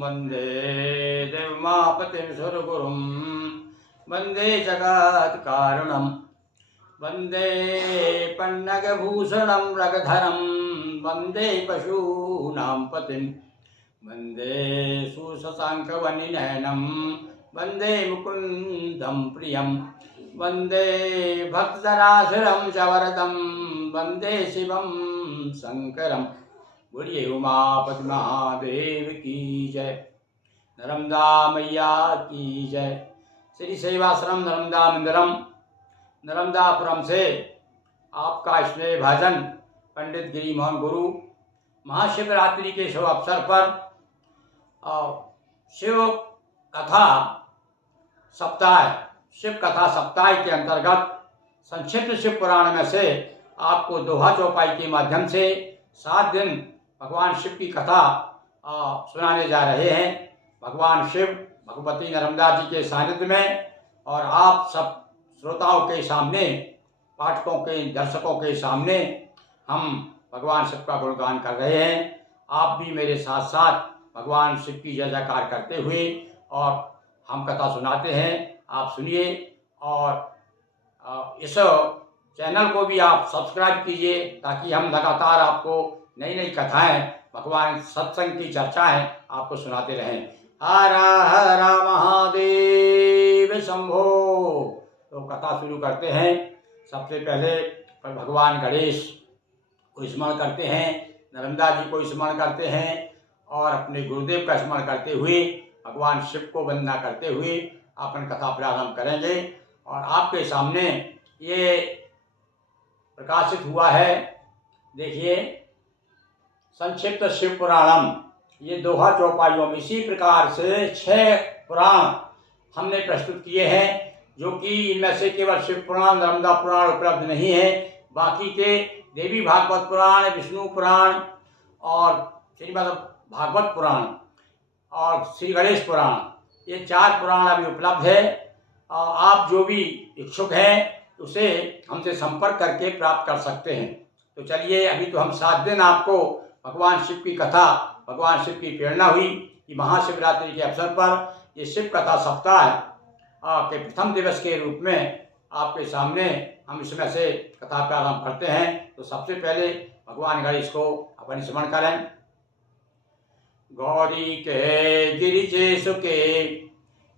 वंदे देवमापतिं सुरगुरुं वंदे जगत्कारणं वंदे पन्नगभूषणं रगधरं वंदे पशूनां पतिं वंदे सुशशाङ्कवनिनयनं वंदे मुकुन्दं प्रियं वंदे भक्तजनासुरं च वरदं वंदे शिवं शंकरं। बोलिए उमापति महादेव की जय। नर्मदा मैया की जय। श्री सेवाश्रम नर्मदा मंदिरम नर्मदापुरम से आपका स्नेह भाजन पंडित गिरी मोहन गुरु महाशिवरात्रि के शुभ अवसर पर शिव कथा सप्ताह के अंतर्गत संक्षिप्त शिव पुराण में से आपको दोहा चौपाई के माध्यम से 7 दिन भगवान शिव की कथा सुनाने जा रहे हैं। भगवान शिव भगवती नर्मदा जी के सानिध्य में और आप सब श्रोताओं के सामने, पाठकों के, दर्शकों के सामने हम भगवान शिव का गुणगान कर रहे हैं। आप भी मेरे साथ साथ भगवान शिव की जय जयकार करते हुए और हम कथा सुनाते हैं। आप सुनिए और इस चैनल को भी आप सब्सक्राइब कीजिए ताकि हम लगातार आपको नई नई कथाएं, भगवान सत्संग की चर्चाएं आपको सुनाते रहें। हर हर महादेव शंभो। तो कथा शुरू करते हैं। सबसे पहले भगवान गणेश को स्मरण करते हैं, नर्मदा जी को स्मरण करते हैं और अपने गुरुदेव का स्मरण करते हुए भगवान शिव को वंदना करते हुए अपन कथा प्रारंभ करेंगे। और आपके सामने ये प्रकाशित हुआ है, देखिए, संक्षिप्त शिव पुराणम। ये दोहा चौपाइयों में इसी प्रकार से 6 पुराण हमने प्रस्तुत किए हैं, जो कि इनमें से केवल शिव पुराण, नर्मदा पुराण उपलब्ध नहीं है। बाकी के देवी भागवत पुराण, विष्णु पुराण और श्रीमद् भागवत पुराण और श्री गणेश पुराण, ये 4 पुराण अभी उपलब्ध है। आप जो भी इच्छुक हैं उसे हमसे संपर्क करके प्राप्त कर सकते हैं। तो चलिए, अभी तो हम 7 दिन आपको भगवान शिव की कथा, भगवान शिव की प्रेरणा हुई कि महाशिवरात्रि के अवसर पर ये शिव कथा सप्ताह के प्रथम दिवस के रूप में आपके सामने हम इसमें से कथा प्रारंभ करते हैं। तो सबसे पहले भगवान गणेश को अपन स्मरण करें। गौरी के गिरिजेश के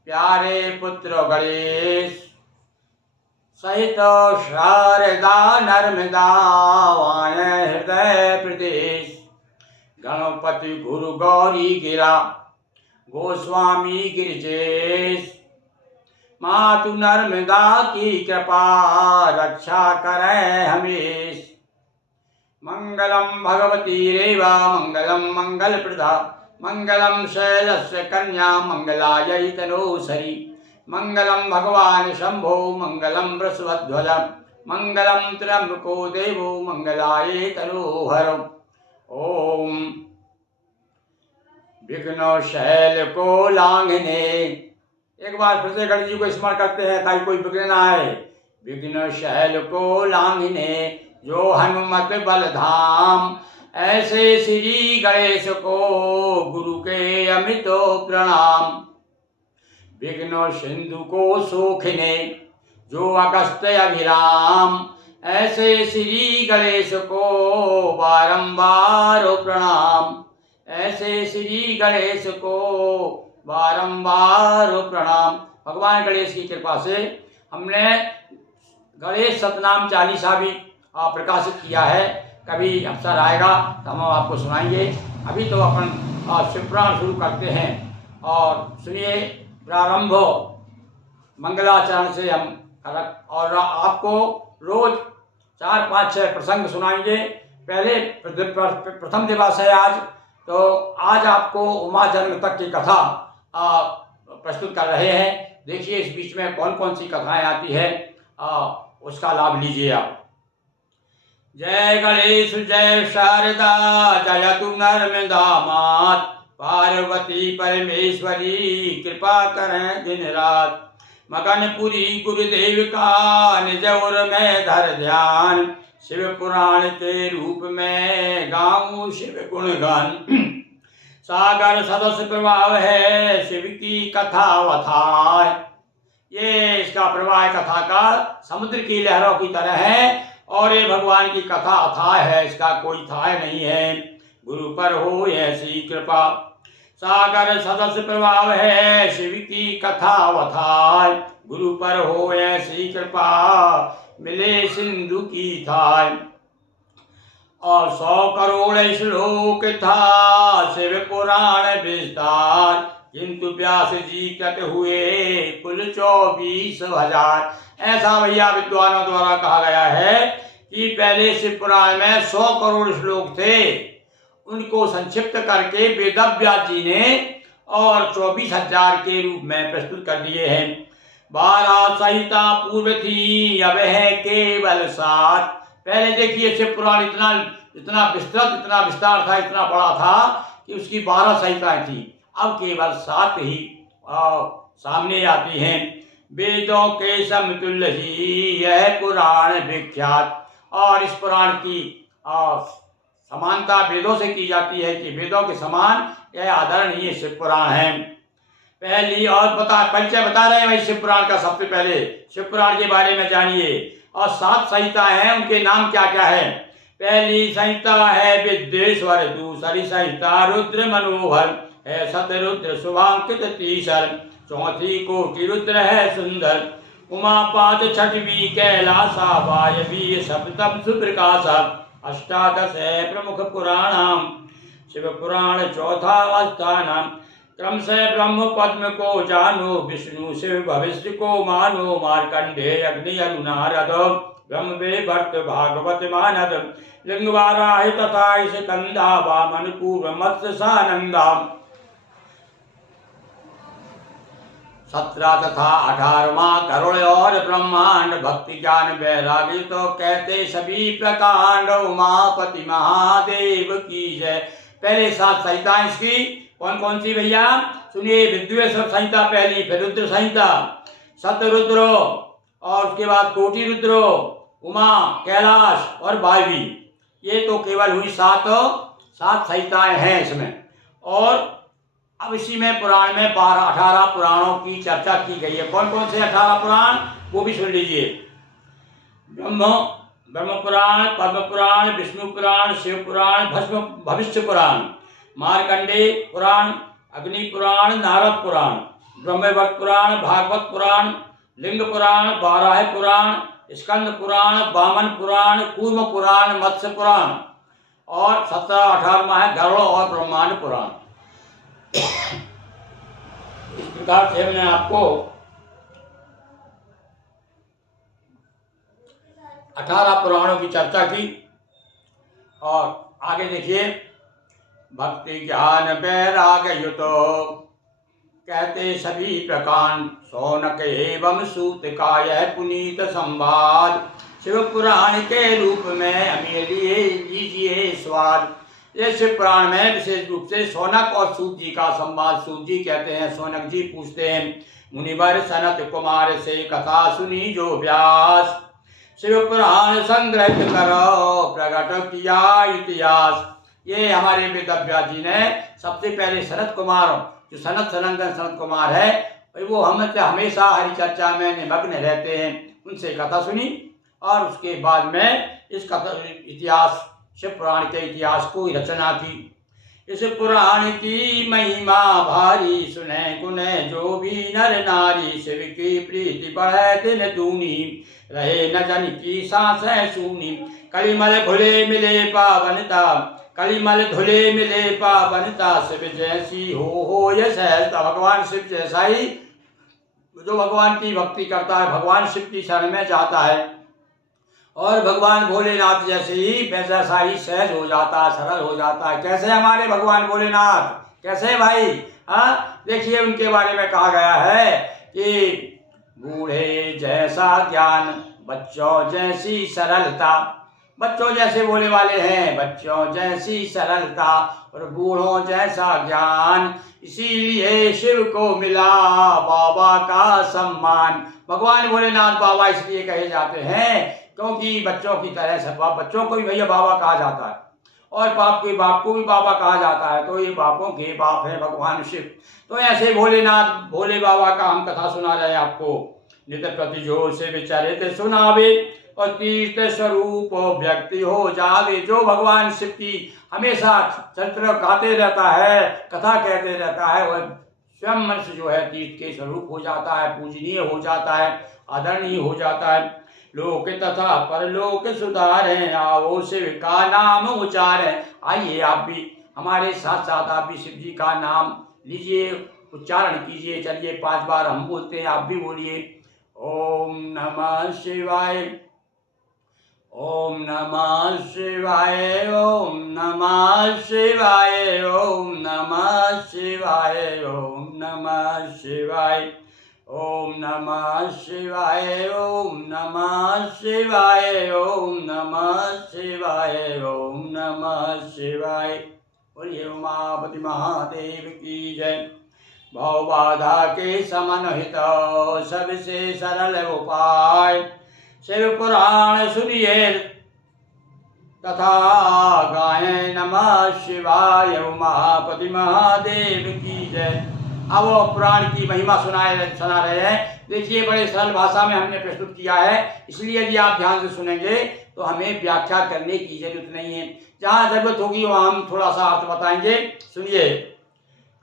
प्यारे पुत्र गणेश सहित शारदा नर्मदा वाय हृदय प्रदेश गणपति गुरु गौरी गिरा गोस्वामी गिरिजेश मातु नर्मदा की कृपा रक्षा करे हमेश। मंगलम भगवती रेवा मंगलम मंगल प्रदा मंगलम शैलस्य कन्या मंगलायै तनोसरी मंगलम भगवान शंभो मंगलम वृषभध्वज मंगलम त्र्यंबको देवो मंगलाय तनोहर। ओम विघ्न शैल को लांघने, एक बार फिर से गणेश जी को स्मरण करते हैं ताकि कोई विघ्न ना आए। विघ्न शैल को लांघने जो हनुमत बल धाम, ऐसे श्री गणेश को गुरु के अमित प्रणाम। विघ्न सिंधु को सोखने जो अगस्त्य अभिराम, ऐसे श्री गणेश को बारंबार प्रणाम। ऐसे श्री गणेश को बारंबार प्रणाम। भगवान गणेश की कृपा से हमने गणेश सतनाम चालीसा भी प्रकाशित किया है। कभी अवसर आएगा तो हम आपको सुनाएंगे। अभी तो अपन शिव पुराण शुरू करते हैं और सुनिए, प्रारंभ मंगलाचरण से हम और आपको रोज 4, 5, 6 प्रसंग सुनाएंगे। पहले प्रथम दिवस है आज, तो आज आपको उमा जन्म तक की कथा प्रस्तुत कर रहे हैं। देखिए इस बीच में कौन कौन सी कथाएं आती है, उसका लाभ लीजिए आप। जय गणेश जय शारदा जयतु नर्मदा मात, पार्वती परमेश्वरी कृपा करें दिन रात। मगनपुरी गुरुदेव का निज उर में धर ध्यान, शिव पुराण के रूप में गाऊं शिव गुणगान। सागर सदस्य प्रभाव है शिव की कथा वथा। ये इसका प्रवाह कथा का समुद्र की लहरों की तरह है और ये भगवान की कथा अथाह है, इसका कोई थाह नहीं है। गुरु पर हो ऐसी कृपा, सागर सदस्य प्रभाव है शिव की कथा वथा। गुरु पर हो ऐसी कृपा, मिले सिंधु की थाय। और 100 करोड़ श्लोक था शिव पुराण विस्तार, किंतु व्यास जी कट हुए कुल 24,000। ऐसा भैया विद्वानों द्वारा कहा गया है कि पहले शिव पुराण में 100 करोड़ श्लोक थे, उनको संक्षिप्त करके वेदव्यास जी ने और 24,000 के रूप में प्रस्तुत कर दिए हैं। 12 संहिता पूर्व थी, अब है केवल 7। पहले देखिए शिव पुराण इतना विस्तृत, इतना विस्तार था, इतना बड़ा था कि उसकी 12 संहिताएं थी, अब केवल 7 ही सामने आती हैं। वेदों के समतुल्य ही यह पुराण विख्यात, और इस पुराण की समानता वेदों से की जाती है कि वेदों के समान यह आदरणीय शिव पुराण है। पहली और परिचय बता रहे हैं भाई शिव पुराण का। सबसे पहले शिव पुराण के बारे में जानिए। और 7 संहिताएं हैं, उनके नाम क्या क्या है। पहली संहिता है विद्वेश्वर, दूसरी संहिता रुद्र मनोहर है शतरुद्र शुभांकित तीसर, चौथी कोटि रुद्र है सुंदर, उमापाद छठवीं कैलासा, वायवी सप्तम सुप्रकाशा, अष्टादश है प्रमुख पुराणाम, शिव पुराण चौथा स्थानम। क्रम से ब्रह्म पद्म को जानो, विष्णु शिव भविष्य को मानो, मार्कंडे अग्नि नारद, ब्रह्म वेवर्त भागवत मानद, लिंगवाराहि तथा स्कंदा, वामन पूर्व मत्स्य सानंदा। 17 तथा 18वां करुण और ब्रह्मांड, भक्ति ज्ञान वैरागी तो कहते सभी प्रकांड, उमापति महादेव की जय। पहले 7 संहिताएं इसकी कौन कौन सी भैया सुनिए। विद्वेश्वर संहिता पहली, फिर रुद्र संहिता, शतरुद्रो, और उसके बाद कोटि रुद्रो, उमा, कैलाश और वायवी। ये तो केवल हुई 7 संहिताएं हैं इसमें। और अब इसी में पुराण में 18 पुराणों की चर्चा की गई है। कौन कौन से 18 पुराण वो भी सुन लीजिए। ब्रह्म पुराण, पद्म पुराण, विष्णु पुराण, शिव पुराण, भविष्य पुराण, मार्कंडे पुराण, अग्नि पुराण, नारद पुराण, ब्रह्मवत पुराण, भागवत पुराण, लिंग पुराण, वाराह पुराण, स्कंद पुराण, वामन पुराण, कूर्म पुराण, मत्स्य पुराण, और 17-18वां है गरुड़ और ब्रह्मांड पुराण। इस प्रकार से मैंने आपको 18 पुराणों की चर्चा की। और आगे देखिए, भक्ति ज्ञान वैराग्य युतो कहते सभी प्रकार, शौनक एवं सूत का यह पुनीत संवाद, शिव पुराण के रूप में हमें लीजिए स्वाद। ये शिव पुराण में विशेष रूप से शौनक और सूत जी का संवाद। सूत जी कहते हैं, शौनक जी पूछते हैं, मुनिवर सनत कुमार से कथा सुनी जो व्यास, शिव पुराण संग्रहित करो प्रकट किया इतिहास। ये हमारे वेदव्यास जी ने सबसे पहले सनत कुमार, जो सनंदन सनत कुमार है, वो हमसे हमेशा हरि चर्चा में निमग्न रहते हैं, उनसे कथा सुनी और उसके बाद में इस कथा इतिहास, शिव पुराण के इतिहास को रचना की। इस पुराण की महिमा भारी, सुने गुने जो भी नर नारी, शिव की प्रीति बढ़े दिन दूनी, रहे न जन की सांसें सूनी। कलिमल धुले मिले पावनता, कलिमल धुले मिले पावनता, शिव जैसी हो यह सहजता। भगवान शिव जैसा ही जो भगवान की भक्ति करता है, भगवान शिव की शरण में जाता है, और भगवान भोलेनाथ जैसे ही वैसा ही सहज हो जाता है, सरल हो जाता है। कैसे हमारे भगवान भोलेनाथ, कैसे भाई? हाँ, देखिए उनके बारे में कहा गया है कि बूढ़े जैसा ज्ञान, बच्चों जैसी सरलता। बच्चों जैसे बोले वाले हैं, बच्चों जैसी सरलता और बूढ़ों जैसा ज्ञान, इसीलिए शिव को मिला बाबा का सम्मान। भगवान भोलेनाथ बाबा इसलिए कहे जाते हैं क्योंकि बच्चों की तरह सब, बच्चों को भी भैया बाबा कहा जाता है, और बाप के बाप को भी बाबा कहा जाता है, तो ये बापों के बाप है भगवान शिव। तो ऐसे भोलेनाथ भोले बाबा का हम कथा सुना रहे हैं आपको। नित प्रति जोर से विचारित सुनावे और तीर्थ स्वरूप व्यक्ति हो जावे। जो भगवान शिव की हमेशा चरित्र गाते रहता है, कथा कहते रहता है, वह स्वयं मनुष्य जो है तीर्थ के स्वरूप हो जाता है, पूजनीय हो जाता है, आदरणीय हो जाता है। लोक तथा परलोक सुधारें, आओ शिव का नाम उच्चारें। आइए आप भी हमारे साथ साथ आप भी शिव जी का नाम लीजिए, उच्चारण कीजिए। चलिए 5 बार हम बोलते हैं, आप भी बोलिए। ओम नमः शिवाय, ओम नमः शिवाय, ओम नमः शिवाय, ओम नमः शिवाय, ओम नमः शिवाय, ओम नमः शिवाय, ओम नमः शिवाय, ओम नमः शिवाय, ओम नमः शिवाय। बोलिए उमापति महादेव की जय। भव बाधा के समन हित सबसे सरल उपाय, शिव पुराण सुनिए तथा गाएं नमः शिवाय। उमापति महादेव की जय। अब वो पुराण की महिमा सुना रहे हैं। देखिए बड़े सरल भाषा में हमने प्रस्तुत किया है, इसलिए यदि आप ध्यान से सुनेंगे तो हमें व्याख्या करने की जरूरत नहीं है। जहाँ जरूरत होगी वहाँ हम थोड़ा सा अर्थ बताएंगे। सुनिए।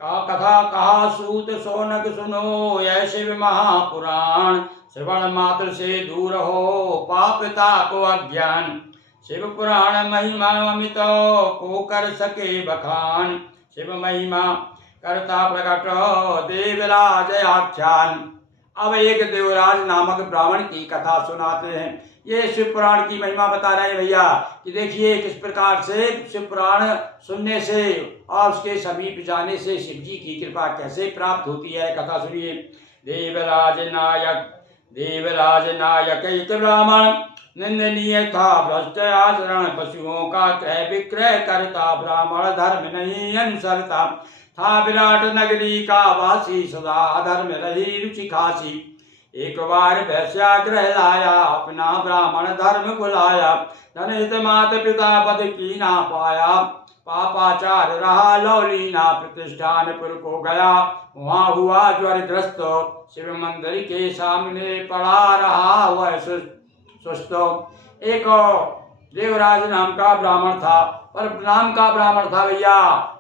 कथा कहा सूत सोनक सुनो, यह शिव महापुराण, श्रवण मात्र से दूर हो पाप ताप अज्ञान। शिव पुराण महिमा अमित को कर सके बखान, शिव महिमा करता प्रकट देवराज आख्यान। अब एक देवराज नामक ब्राह्मण की कथा सुनाते हैं। ये शिव पुराण की महिमा बता रहे हैं भैया कि देखिए किस प्रकार से शिव पुराण सुनने से और उसके समीप जाने से शिव जी की कृपा कैसे प्राप्त होती है। कथा सुनिए। देवराज नायक एक ब्राह्मण, निंदनीय था भ्रष्ट आचरण, पशुओं का क्रय विक्रय करता, ब्राह्मण धर्म नहीं अनुसरता, था विराट नगरी का वासी, सदा अधर्म रही रुचि खासी। एक बार वैश्याग्रह लाया, अपना ब्राह्मण धर्म बुलाया, धनित मात पिता पद की ना पाया, पापाचार रहा लौलीना, प्रतिष्ठानपुर को गया, वहाँ हुआ ज्वरग्रस्त, शिव मंदिर के सामने पड़ा रहा वह सुस्त। एक देवराज नाम का ब्राह्मण था, पर नाम का ब्राह्मण था भैया,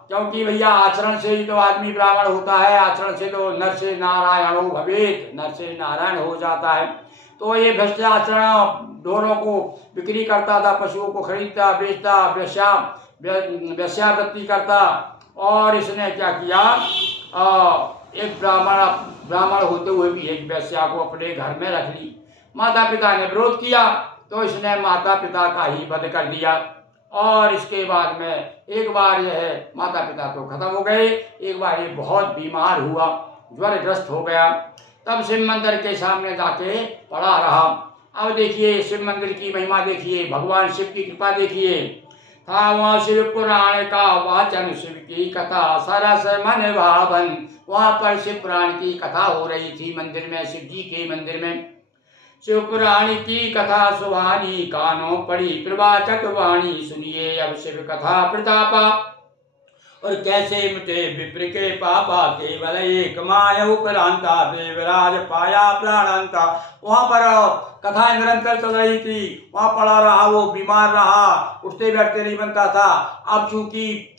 क्योंकि भैया आचरण से ही तो आदमी ब्राह्मण होता है, आचरण से तो नर से नारायण हो भवेत, नर से नारायण हो जाता है। तो ये भ्रष्ट आचरण दोनों को बिक्री करता था, पशुओं को खरीदता बेचता, वेश्यावृत्ति करता। और इसने क्या किया, एक ब्राह्मण होते हुए भी एक वेश्या को अपने घर में रख ली। माता पिता ने विरोध किया तो इसने माता पिता का ही वध कर दिया। और इसके बाद में एक बार यह माता पिता तो खत्म हो गए, एक बार ये बहुत बीमार हुआ, ज्वरग्रस्त हो गया। तब शिव मंदिर के सामने जाके पड़ा रहा। अब देखिए शिव मंदिर की महिमा देखिए, भगवान शिव की कृपा देखिए। था वहाँ शिव पुराण का वाचन, शिव की कथा सरस मन भावन। वहाँ पर शिव पुराण की कथा हो रही थी मंदिर में, शिव जी के मंदिर में। शिव पुराण की कथा सुहानी, कानों पड़ी प्रवाचक वाणी, सुनिए अब शिव कथा प्रतापा, और कैसे मिटे विप्र के पापा, केवल एक माया उपरांता, देवराज पाया प्राणांता। वहाँ पर कथा निरंतर चल रही थी, वहाँ पड़ा रहा, वो बीमार रहा, उठते बैठते नहीं बनता था। अब चूंकि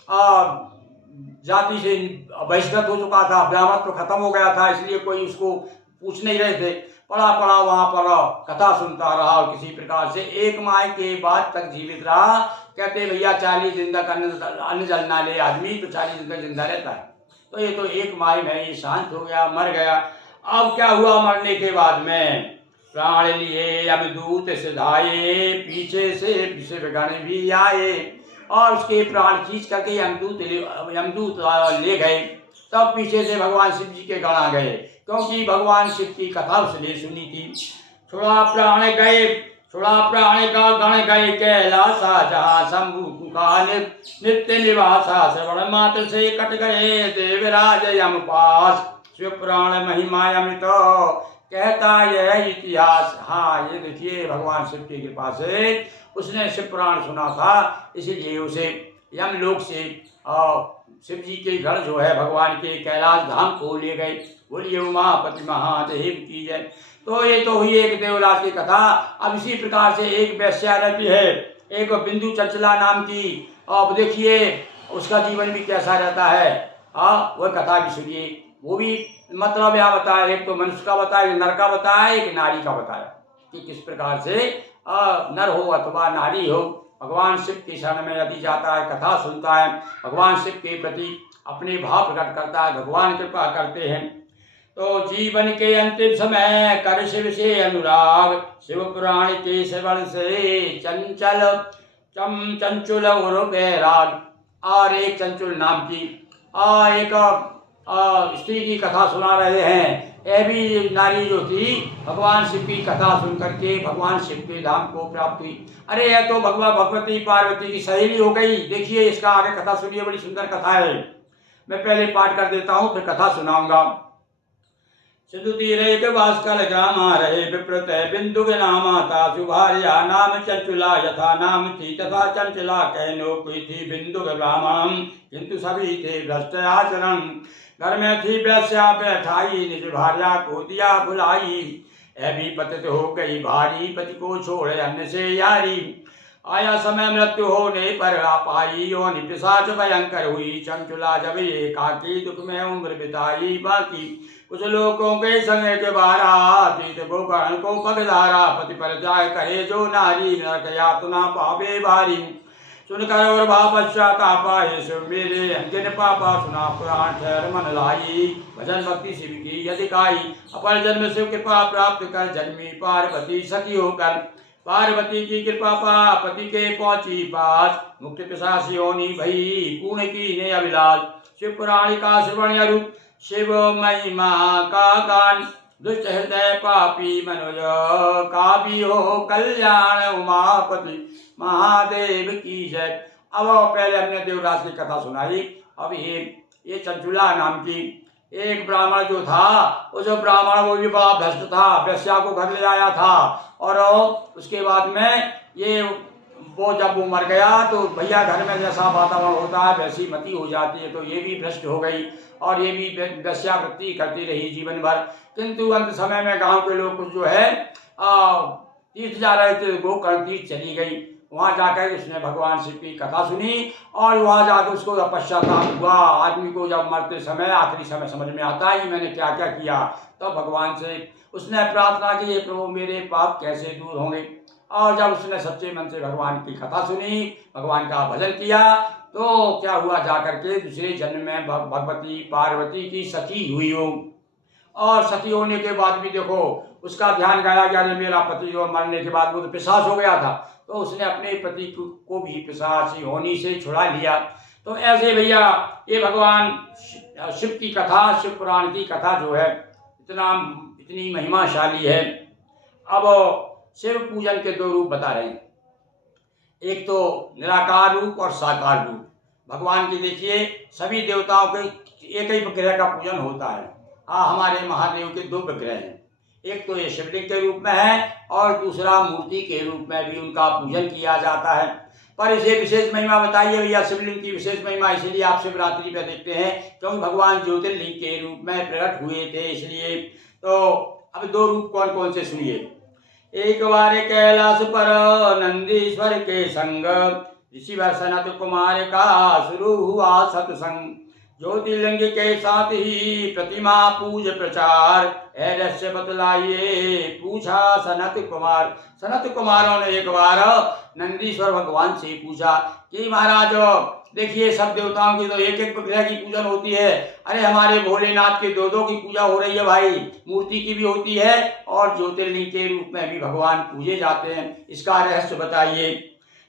जाति से बहिष्कृत हो चुका था, ब्राह्मण तो खत्म हो गया था, इसलिए कोई उसको पूछ नहीं रहे थे। पड़ा वहाँ पर कथा सुनता रहा और किसी प्रकार से एक माह के बाद तक जीवित रहा। कहते भैया 40 दिन तक अन्न जल ना ले आदमी तो 40 दिन तक जिंदा रहता है। तो ये तो एक माह में ये शांत हो गया, मर गया। अब क्या हुआ मरने के बाद में, प्राण लिए यमदूत सिधाए, पीछे से शिवगण भी आए और उसके प्राण खींच करके यमदूत ले गए। तब पीछे से भगवान शिव जी के गण आ गए, क्योंकि भगवान शिव की कथा उसने सुनी थी। छुड़ा प्राण का गण गए कैलासा, जहाँ शंभु का नित्य निवासा, श्रवण मात्र से कट गए देवराज यम पास। शिव पुराण महिमा अमित कहता यह इतिहास। हाँ ये देखिए भगवान शिव की कृपा से उसने शिव पुराण सुना था, इसीलिए उसे यमलोक से शिव जी के गढ़ जो है भगवान के कैलाश धाम को ले गए। बोलिए उमापति महादेव की जय। तो ये तो हुई एक देवराज की कथा। अब इसी प्रकार से एक वेश्या रहती है, एक बिंदु चंचला नाम की। अब देखिए उसका जीवन भी कैसा रहता है, वह कथा भी सुनिए। वो भी मतलब यहाँ बताया, एक तो मनुष्य का बताया, एक नर का बताया, एक नारी का बताया कि किस प्रकार से नर हो अथवा नारी हो, भगवान शिव की शरण में यदि जाता है, कथा सुनता है, भगवान शिव के प्रति अपने भाव प्रकट करता है, भगवान कृपा करते हैं। तो जीवन के अंतिम समय कर शिव से अनुराग, शिव पुराण के श्रवण से चंचुल और बैराग। और एक चंचुल नाम की एक स्त्री की कथा सुना रहे हैं। यह भी नारी जो थी भगवान शिव की कथा सुन करके भगवान शिव के धाम को प्राप्त हुई। अरे यह तो भगवती पार्वती की सहेली हो गई। देखिए इसका आगे कथा सुनिए, बड़ी सुंदर कथा है। मैं पहले पाठ कर देता हूँ फिर कथा सुनाऊंगा। सिंधु तीरे के भास्कर ग्रामा रहे विप्रत बिंदु के नामाता सुभार्या नाम चंचुला यथा नाम थी तथा चंचला कहनो कोई थी बिंदु ब्राह्मण किंतु सभी थे भ्रष्ट आचरण। घर में थी वैश्या बैठाई निज भार्या को दिया बुलाई। भी पतित हो गई भारी पति को छोड़े अन्य से यारी। आया समय मृत्यु होने पर पाई योनि पिशाच भयंकर हुई। चंचुला जब एकाकी दुख में उम्र बिताई बाकी। कुछ लोगों के संग के बारा तीत गोकर्ण को पगधारा। पति पर जाय करे जो नारी नरक यातना पावे भारी। सुनकर और भाव पश्चाताप आए शिव मेरे अंजन पापा सुना पुराण ठहर मन लाई। भजन भक्ति शिव की यदि काई अपर जन्म शिव कृपा प्राप्त कर जन्मी पार्वती सखी होकर। पार्वती की कृपा पा पति के पहुंची पास मुक्त पिशाची होनी भई पूर्ण की ने अभिलाष। शिव पुराण का श्रवण रूप शिव महिमा का गान दुष्ट हृदय पापी मनुज का भी हो कल्याण। उमापति महादेव की जय। अब पहले हमने देवराज की कथा सुनाई। अब ये चंचुला नाम की एक ब्राह्मण जो था, उस ब्राह्मण वो भी बड़ा भ्रष्ट था, वेश्या को घर ले आया था। और उसके बाद में ये वो जब वो मर गया तो भैया घर में जैसा वातावरण होता है वैसी मति हो जाती है। तो ये भी भ्रष्ट हो गई और ये भी वेश्यावृत्ति करती रही जीवन भर। किंतु अंत समय में गांव के लोग कुछ जो है तीर्थ जा रहे थे, गोकर्ण तीर्थ चली गई। वहाँ जाकर उसने भगवान शिव की कथा सुनी और वहाँ जाकर उसको पश्चाताप हुआ। आदमी को जब मरते समय आखिरी समय समझ में आता है कि मैंने क्या क्या किया, तो भगवान से उसने प्रार्थना की, हे प्रभु मेरे पाप कैसे दूर होंगे। और जब उसने सच्चे मन से भगवान की कथा सुनी, भगवान का भजन किया, तो क्या हुआ, जाकर के दूसरे जन्म में भगवती पार्वती की सखी हुई हो। और सखी होने के बाद भी देखो उसका ध्यान गाया गया, मेरा पति जो मरने के बाद वो तो पिशाच हो गया था, तो उसने अपने पति को भी पिशाची होनी से छुड़ा लिया। तो ऐसे भैया ये भगवान शिव की कथा, शिव पुराण की कथा जो है इतनी महिमाशाली है। अब शिव पूजन के दो रूप बता रहे हैं, एक तो निराकार रूप और साकार रूप। भगवान की देखिए सभी देवताओं के एक ही विग्रह का पूजन होता है। हमारे महादेव के दो विग्रह हैं, एक तो ये शिवलिंग के रूप में है और दूसरा मूर्ति के रूप में भी उनका पूजन किया जाता है। पर इसे विशेष महिमा बताइए भैया, शिवलिंग की विशेष महिमा इसलिए आप शिवरात्रि पे देखते हैं क्योंकि भगवान ज्योतिर्लिंग के रूप में प्रकट हुए थे, इसलिए। तो अब दो रूप कौन कौन से सुनिए। एक बार कैलाश पर नंदीश्वर के संग ऋषि सनत कुमार का शुरू हुआ सत्संग। ज्योतिर्लिंग के साथ ही प्रतिमा पूज प्रचार रहस्य बतलाइए पूछा सनत कुमार। सनत कुमारों ने एक बार नंदीश्वर भगवान से पूछा कि महाराज देखिए सब देवताओं की तो एक एक विग्रह की पूजन होती है, अरे हमारे भोलेनाथ के दो दो की पूजा हो रही है भाई, मूर्ति की भी होती है और ज्योतिर्लिंग के रूप में भी भगवान पूजे जाते हैं, इसका रहस्य बताइए।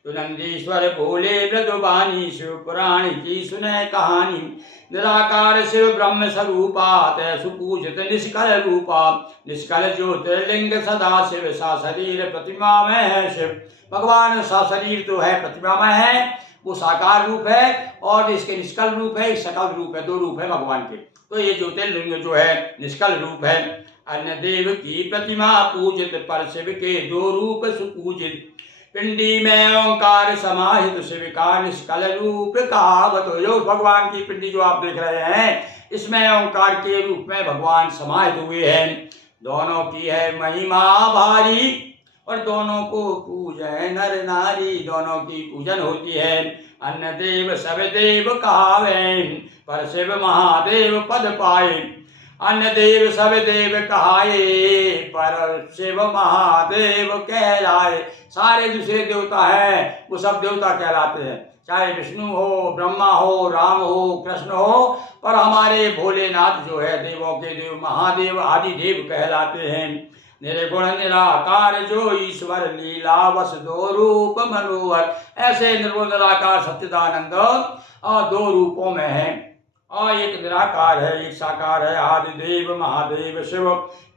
तो नंदीश्वर बोले मृदुबानी शिव पुराण की सुने कहानी। निराकार शिव ब्रह्म स्वरूपा तय सुपूजित निष्कल रूपा। निष्कल ज्योतिर्लिंग सदा शिव सा शरीर प्रतिमा में है शिव। भगवान सा शरीर तो है प्रतिमा में है, वो साकार रूप है और इसके निष्कल रूप है, सकल रूप है, दो रूप है भगवान के। तो ये ज्योतिर्लिंग जो है निष्कल रूप है। अन्य देव की प्रतिमा पूजित पर शिव के दो रूप सुपूजित। पिंडी में ओंकार समाहित शिव का निष्कल रूप कहावत। जो भगवान की पिंडी जो आप देख रहे हैं, इसमें ओंकार के रूप में भगवान समाहित हुए हैं। दोनों की है महिमा भारी और दोनों को पूजे नर नारी, दोनों की पूजन होती है। अन्य देव सब देव कहावे, पर शिव महादेव पद पाए। अन्य देव सब देव कहाए, पर शिव महादेव कहलाए। सारे दूसरे देवता हैं वो सब देवता कहलाते हैं, चाहे विष्णु हो, ब्रह्मा हो, राम हो, कृष्ण हो, पर हमारे भोलेनाथ जो है देवों के देव महादेव आदि देव कहलाते हैं। निर्गुण निराकार जो ईश्वर, लीला वस दो रूप मनोहर। ऐसे निर्गुण निराकार सच्चिदानंद दो रूपों में है, और एक निराकार है, एक साकार है। आदि देव महादेव शिव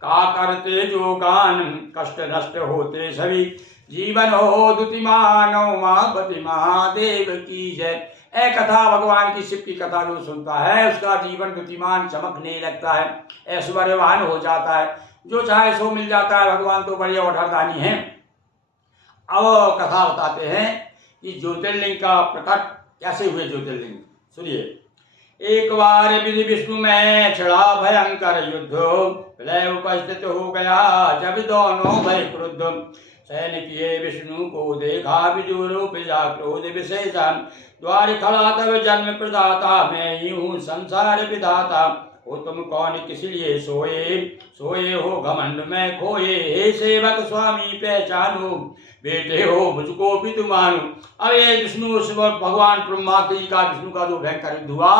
का करते जो गान, कष्ट नष्ट होते सभी, जीवन हो दुतिमान महापति महादेव की जय। एक कथा भगवान की शिव की कथा जो सुनता है उसका जीवन द्युतिमान चमकने लगता है, ऐश्वर्यवान हो जाता है, जो चाहे सो मिल जाता है। भगवान तो बड़े अवधानी हैं। अब कथा बताते हैं कि ज्योतिर्लिंग का प्रकट कैसे हुए। ज्योतिर्लिंग सुनिए। एक बार विधि विष्णु में छिड़ा भयंकर युद्ध, प्रलय उपस्थित हो गया जब दोनों भय क्रुद्ध। सैन्य किए विष्णु को देखा विजु रूप जा क्रोध विशेषण, द्वार खड़ा तब जन्म प्रदाता, मैं ही हूँ संसार विधाता। हो तुम कौन किस लिए सोए, सोए हो घमंड में खोए। हे सेवक स्वामी पहचानो, बेटे हो मुझको भी तुम मानो। अब ये विष्णु भगवान ब्रह्मा जी का विष्णु का जो भयंकर युद्ध हुआ,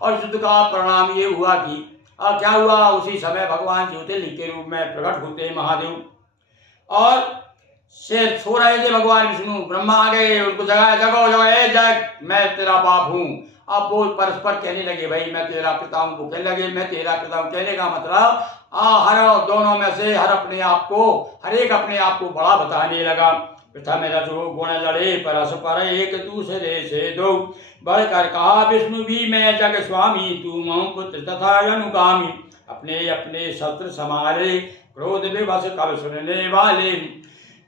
और युद्ध का परिणाम ये हुआ कि क्या हुआ, उसी समय भगवान ज्योतिर्लिंग के रूप में प्रकट होते महादेव, और से सो रहे थे भगवान विष्णु। ब्रह्मा आ गए, उनको जगाया, जगो जगो ए जग, मैं तेरा बाप हूँ। अब वो परस्पर कहने लगे, भाई मैं तेरा पिता हूँ, वो कहने लगे मैं तेरा पिता हूँ। कहने का मतलब हर दोनों में से हर अपने आप को, हर एक अपने आप को बड़ा बताने लगा। प्रथम रजो गुण लड़े परस्पर, एक दूसरे से दो, बढ़कर कहा विष्णु भी मैं जग स्वामी, तू मम पुत्र तथा अनुगामी। अपने अपने शस्त्र समारे, क्रोध विवश कर सुनने वाले।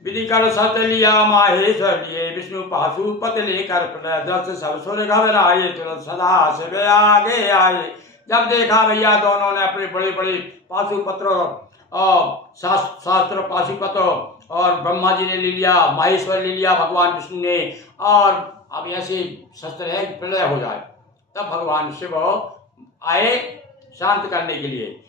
विधि कर सत लिया माहेश्वर लिए, विष्णु पाशुपत लेकर प्रदर्श सब सुर घबराए। तुरंत सदा शिव आगे आए। जब देखा भैया दोनों ने अपने बड़े बड़े पाशुपत्र और शास्त्र पाशुपत, और ब्रह्मा जी ने ले लिया, माहेश्वर ले लिया भगवान विष्णु ने, और अब ऐसे शस्त्र है कि प्रलय हो जाए। तब भगवान शिव आए शांत करने के लिए,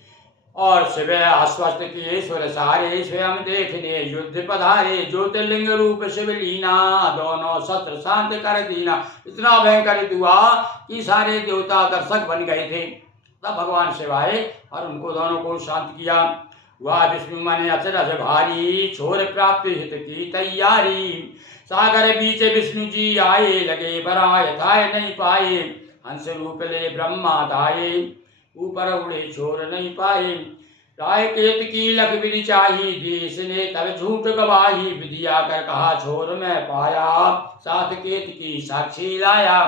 और शिव आश्वस्त किए सुर सारे, स्वयं देखने युद्ध पधारे। ज्योतिर्लिंग रूप शिव लीना, दोनों शस्त्र शांत कर दीना। इतना भयंकर युद्ध हुआ कि सारे देवता दर्शक बन गए थे। तब भगवान शिव आए और उनको दोनों को शांत किया। हुआ विष्णु मन अचरज भारी, छोर प्राप्त हित की तैयारी। सागर बीच विष्णु जी आए, लगे बराए थाए नहीं पाए। हंस रूप ले ब्रह्मा धाये, ऊपर उड़े छोर नहीं पाए। राय केत की लख विधि चाही, देश ने तब झूठ गवाही। विधि आकर कहा छोर में पाया, सात केत की साक्षी लाया।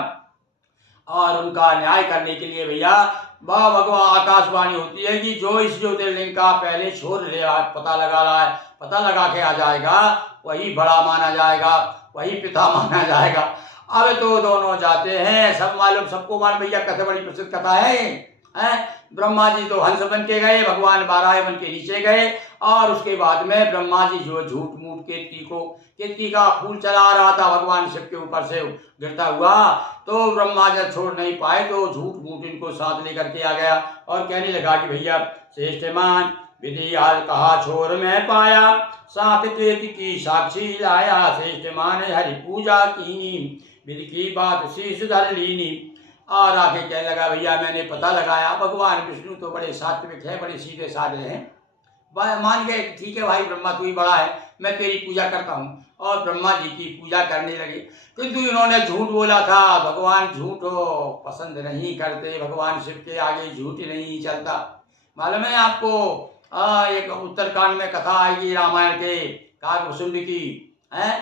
और उनका न्याय करने के लिए भैया वह भगवान आकाशवाणी होती है कि जो इस ज्योतिर्लिंग का पहले छोर ले पता लगा रहा है, पता लगा के आ जाएगा, वही बड़ा माना जाएगा, वही पिता माना जाएगा। अब तो दोनों जाते हैं, सब मालूम, सबको मालूम भैया कथा बड़ी प्रसिद्ध कथा है। ब्रह्मा जी तो हंस बन के गए, भगवान बाराह बन के नीचे गए, और उसके बाद में ब्रह्मा जी जो झूठ मूठ केतकी का फूल चला रहा था भगवान शिव के ऊपर से गिरता हुआ, तो ब्रह्मा जब छोड़ नहीं पाए तो झूठ मूठ इनको साथ लेकर के आ गया, और कहने लगा कि भैया श्रेष्ठमान विधि आज कहा छोर में पाया, सात केतकी साक्षी लाया। श्रेष्ठमान हरि पूजा कीनी, विधि की बात शीश धर लीनी। और आके कहने लगा भैया मैंने पता लगाया, भगवान विष्णु तो बड़े सात्विक है, बड़े सीधे साधे हैं। मान गए ठीक है भाई ब्रह्मा तू ही बड़ा है, मैं तेरी पूजा करता हूँ। और ब्रह्मा जी की पूजा करने लगे, किंतु इन्होंने झूठ बोला था। भगवान झूठ पसंद नहीं करते, भगवान शिव के आगे झूठ नहीं चलता। मालूम है आपको, एक उत्तरकांड में कथा आएगी रामायण के काकभुसुंड की है।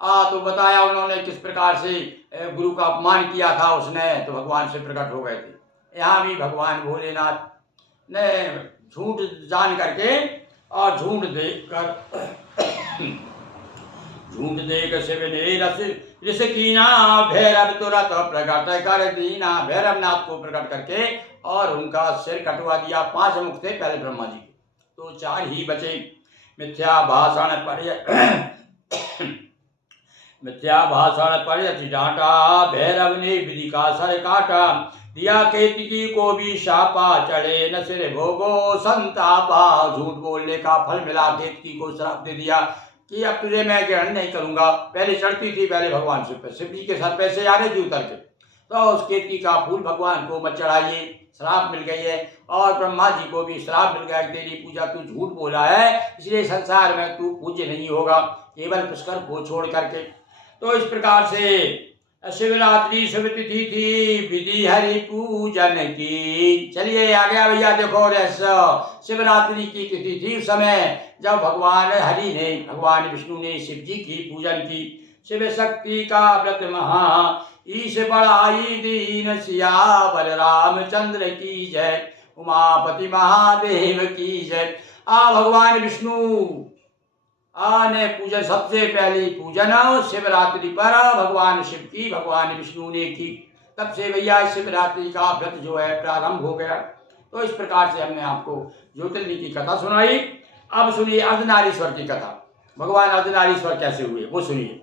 तो बताया उन्होंने किस प्रकार से गुरु का अपमान किया था उसने, तो भगवान से प्रकट हो गए थे। यहाँ भी भगवान भोलेनाथ ने झूठ जान करके और झूठ देखकर झूठ देख शिव ने ऋष कीना, भैरव तुरंत प्रकट कर दीना। भैरवनाथ को प्रकट करके और उनका सिर कटवा दिया। 5 मुख थे पहले ब्रह्मा जी के, तो 4 ही बचे। मिथ्या भाषण पर यति डांटा, भैरव ने विधि का सर काटा। दिया केतकी को भी शापा, चढ़े न सिर भोगो संतापा। झूठ बोलने का फल मिला, केतकी को श्राप दे दिया कि अब तुझे मैं ग्रहण नहीं करूंगा। पहले चढ़ती थी पहले भगवान शिव पे, शिव जी के सर पे से आ रही थी उतर के, तो उस केतकी का फूल भगवान को मत चढ़ाइए, श्राप मिल गई है। और ब्रह्मा जी को भी श्राप मिल गया कि तेरी पूजा तू झूठ बोला है, इसलिए संसार में तू पूज्य नहीं होगा, केवल पुष्कर को छोड़ करके। तो इस प्रकार से शिवरात्रि शुभ तिथि थी, विधि हरि पूजन की। चलिए आ गया भैया, देखो रहस्य। शिवरात्रि की तिथि थी उस समय जब भगवान हरि ने, भगवान विष्णु ने शिव जी की पूजन की। शिव शक्ति का व्रत महा, ईश बड़ाई दीन सियावर रामचंद्र की जय, उमापति महादेव की जय। भगवान विष्णु ने पूजन, सबसे पहली पूजन शिवरात्रि पर भगवान शिव की भगवान विष्णु ने की। तब से भैया शिवरात्रि का व्रत जो है प्रारंभ हो गया। तो इस प्रकार से हमने आपको ज्योतिर्लिंग की कथा सुनाई। अब सुनिए अर्धनारीश्वर की कथा। भगवान अर्धनारीश्वर कैसे हुए वो सुनिए।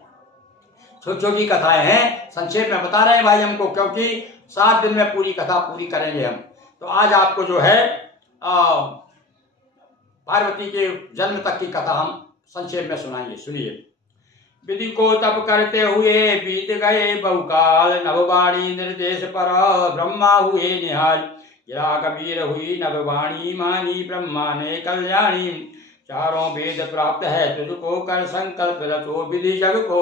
छोटी छोटी कथाएं हैं, संक्षेप में बता रहे हैं भाई हमको, क्योंकि 7 दिन में पूरी कथा पूरी करेंगे हम। तो आज आपको जो है पार्वती के जन्म तक की कथा हम संक्षेप में सुनाएंगे, सुनिए। विधि को तप करते हुए बीत गए बहुकाल, नववाणी निर्देश पर ब्रह्मा हुए निहाल। गिरा कबीर हुई नववाणी, मानी ब्रह्मा ने कल्याणी। चारों वेद प्राप्त है तुझको, कर संकल्प रचो विधि जग को।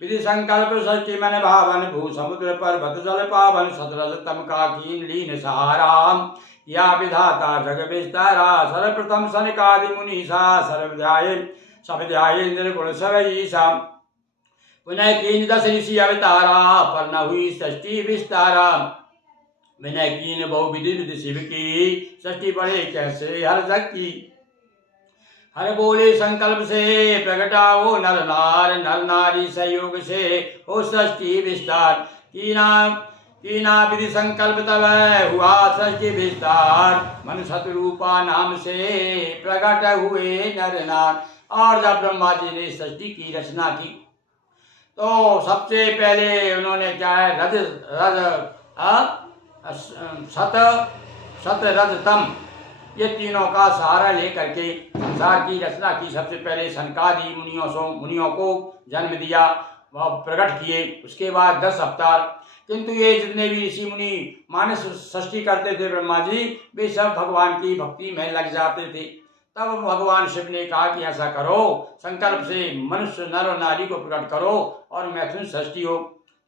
विधि संकल्प सृष्टि मन भावन, भू समुद्र पर्वत जल पावन। सतरज तम का कीन लीन सहारा, या विधाता जग विस्तारा। सर्वप्रथम सनकादि मुनीसा, सब ध्याये निर्गुण सर्वईसा। पुनः कीन 10 ऋषि अवतारा, पर न हुई सृष्टि विस्तारा। विनय कीन बहु विधि विधि शिव की, सृष्टि बढ़े कैसे हर जग की। हर बोले संकल्प से प्रगटा वो नर नार, नर नारी सहयोग से हो सृष्टि विस्तार। कीना विधि संकल्प तब हुआ सृष्टि विस्तार। मन सतरूपा नाम से प्रकट हुए नर नार। और जब ब्रह्मा जी ने सृष्टि की रचना की तो सबसे पहले उन्होंने क्या है, सत रज तम, ये तीनों का सहारा लेकर के संसार की रचना की। सबसे पहले सनकादि मुनियों को जन्म दिया, वह प्रकट किए। उसके बाद 10 अवतार। किंतु ये जितने भी ऋषि मुनि मानस सृष्टि करते थे ब्रह्मा जी, वे सब भगवान की भक्ति में लग जाते थे। तब भगवान शिव ने कहा कि ऐसा करो, संकल्प से मनुष्य नर और नारी को प्रकट करो और मैथुन सृष्टि हो।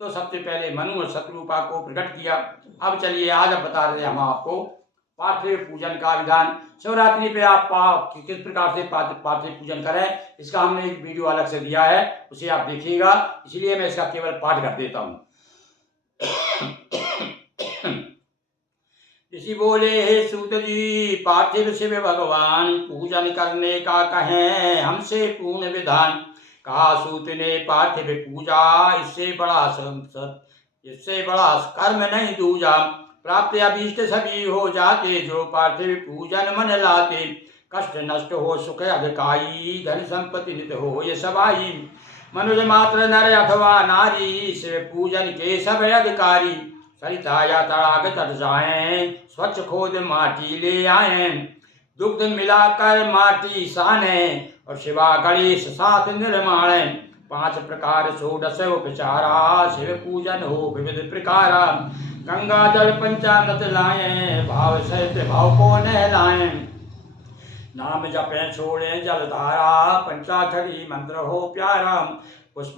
तो सबसे पहले मनु और शत्रुपा को प्रकट किया। अब चलिए आज अब बता रहे हैं हम आपको पार्थिव पूजन का विधान। शिवरात्रि पे आप किस प्रकार से पार्थिव पूजन करें, इसका हमने एक वीडियो अलग से दिया है, उसे आप देखिएगा। इसलिए मैं इसका केवल पाठ कर देता हूँ। ऋषि बोले, हे सूत जी, पार्थिव शिव भगवान पूजन करने का कहें हमसे पूर्ण विधान। कहा सूत ने पार्थिव पूजा, इससे बड़ा कर्म नहीं दूजा। प्राप्त अभीष्ट सभी हो जाते, जो पार्थिव पूजन मन लाते। कष्ट नष्ट हो सुख अधिकाई, धन संपत्ति नित हो ये सबाई। मनुष्य मात्र नर अथवा नारी, शिव पूजन के सब अधिकारी। सरिता या तड़ाग तट जाएं, स्वच्छ खोद माटी ले आए। दुग्ध मिलाकर माटी साने, और शिवा गणेश साथ निर्माण। 5 प्रकार 16 उपचारा, शिव पूजन हो विविध प्रकारा। गंगा जल पंचामृत लाएं, भाव सहित भाव को नहलाएं। नाम जपें छोड़ें जलधारा, पंचाक्षरी मंत्र हो प्यारा। पुष्प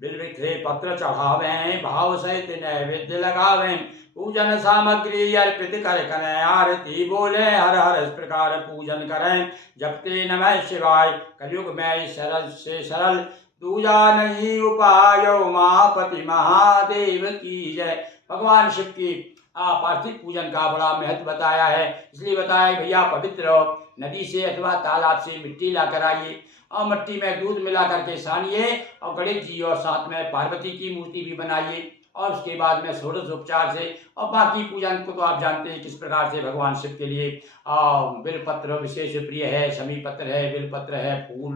बिल्विथे पत्र चढ़ावें, भाव सहित नैवेद्य लगावें। पूजन सामग्री अर्पित कर करें, आरती बोले हर हर, इस प्रकार पूजन करें। जपते नमः शिवाय, कलयुग में सरल से सरल, दूजा नहीं उपाय, उमापति महादेव की जय। भगवान शिव की पार्थिव पूजन का बड़ा महत्व बताया है। इसलिए बताया भैया, पवित्र नदी से अथवा तालाब से मिट्टी ला कर आइए और मिट्टी में दूध मिला करके सानिए और गणेश जी और साथ में पार्वती की मूर्ति भी बनाइए और उसके बाद में षोडश उपचार से और बाकी पूजन को तो आप जानते हैं किस प्रकार से भगवान शिव के लिए बेलपत्र विशेष प्रिय है, शमी पत्र है, बेलपत्र है, फूल,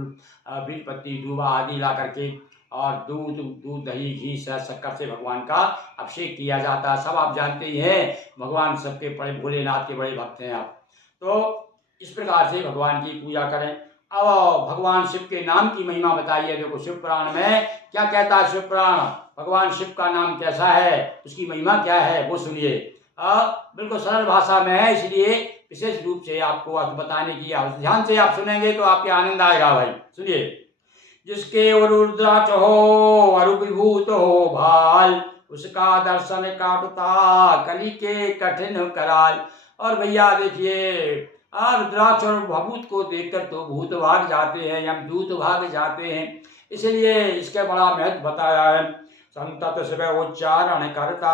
बेलपत्ती, दूबा आदि ला करके और दूध दही घी शक्कर से भगवान का अभिषेक किया जाता है। सब आप जानते ही हैं, भगवान सबके बड़े भोलेनाथ के बड़े भक्त हैं आप। तो इस प्रकार से भगवान की पूजा करें। अब भगवान शिव के नाम की महिमा बताइए। देखो शिव पुराण में क्या कहता है, शिव पुराण भगवान शिव का नाम कैसा है, उसकी महिमा क्या है वो सुनिए। बिल्कुल सरल भाषा में है, इसलिए विशेष रूप से आपको बताने की ध्यान से आप सुनेंगे तो आपके आनंद आएगा भाई। सुनिए। जिसके रुद्राक्ष हो अरु विभूत हो भाल, उसका दर्शन काटता कली के कठिन कराल। और भैया देखिए रुद्राक्ष और भभूत को देखकर तो भूत भाग जाते हैं, यमदूत भाग जाते हैं, इसलिए इसका बड़ा महत्व बताया है। संतत शिव उच्चारण करता,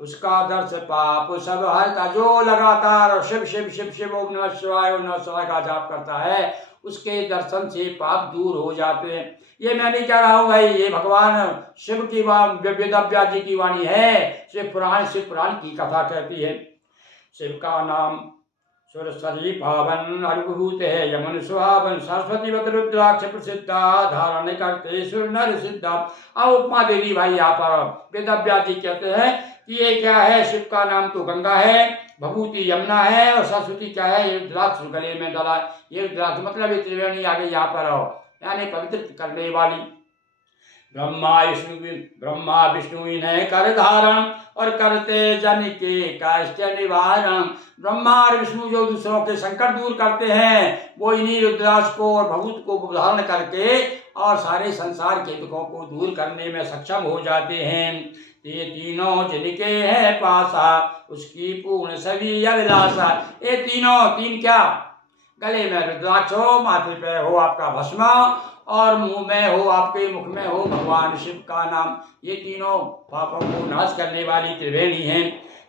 उसका दर्श पाप सब हरता। जो लगातार शिव शिव शिव शिव ओम नमः शिवाय ओम नमः शिवाय का जाप करता है, उसके दर्शन से पाप दूर हो जाते हैं। ये मैं नहीं कह रहा हूँ भाई, ये भगवान शिव की वेदव्यास जी की वाणी है। शिव पुराण की कथा कहती है। शिव का नाम सरस्वती पावन अनुभूत है, यमन सुहावन, सरस्वती वत रुद्राक्ष प्रसिद्धा, धारण करते सुर नर सिद्धा। अब उपमा दे दी भाई यहाँ पर। वेदव्यास जी कहते हैं कि ये क्या है, शिव का नाम तो गंगा है, भभूति यमुना है और सरस्वती क्या है, ये रुद्राक्ष गले में डाला। ये रुद्राक्ष मतलब ये त्रिवेणी आ गई यहाँ पर, यानी पवित्र करने वाली। ब्रह्मा विष्णु इन्हें कर धारण और करते जन के कष्ट निवारण। ब्रह्मा और विष्णु जो दूसरों के संकट दूर करते हैं, वो इन्हीं रुद्राक्ष को और भभूत को धारण करके और सारे संसार के दुखों को दूर करने में सक्षम हो जाते हैं। ये तीनों जिनके है पासा, उसकी पूर्ण सभी अभिलाषा। ये तीन क्या, गले में रुद्राक्ष हो, माथे पे हो आपका भस्मा और मुंह में हो, आपके मुख में हो भगवान शिव का नाम। ये तीनों पापों को नाश करने वाली त्रिवेणी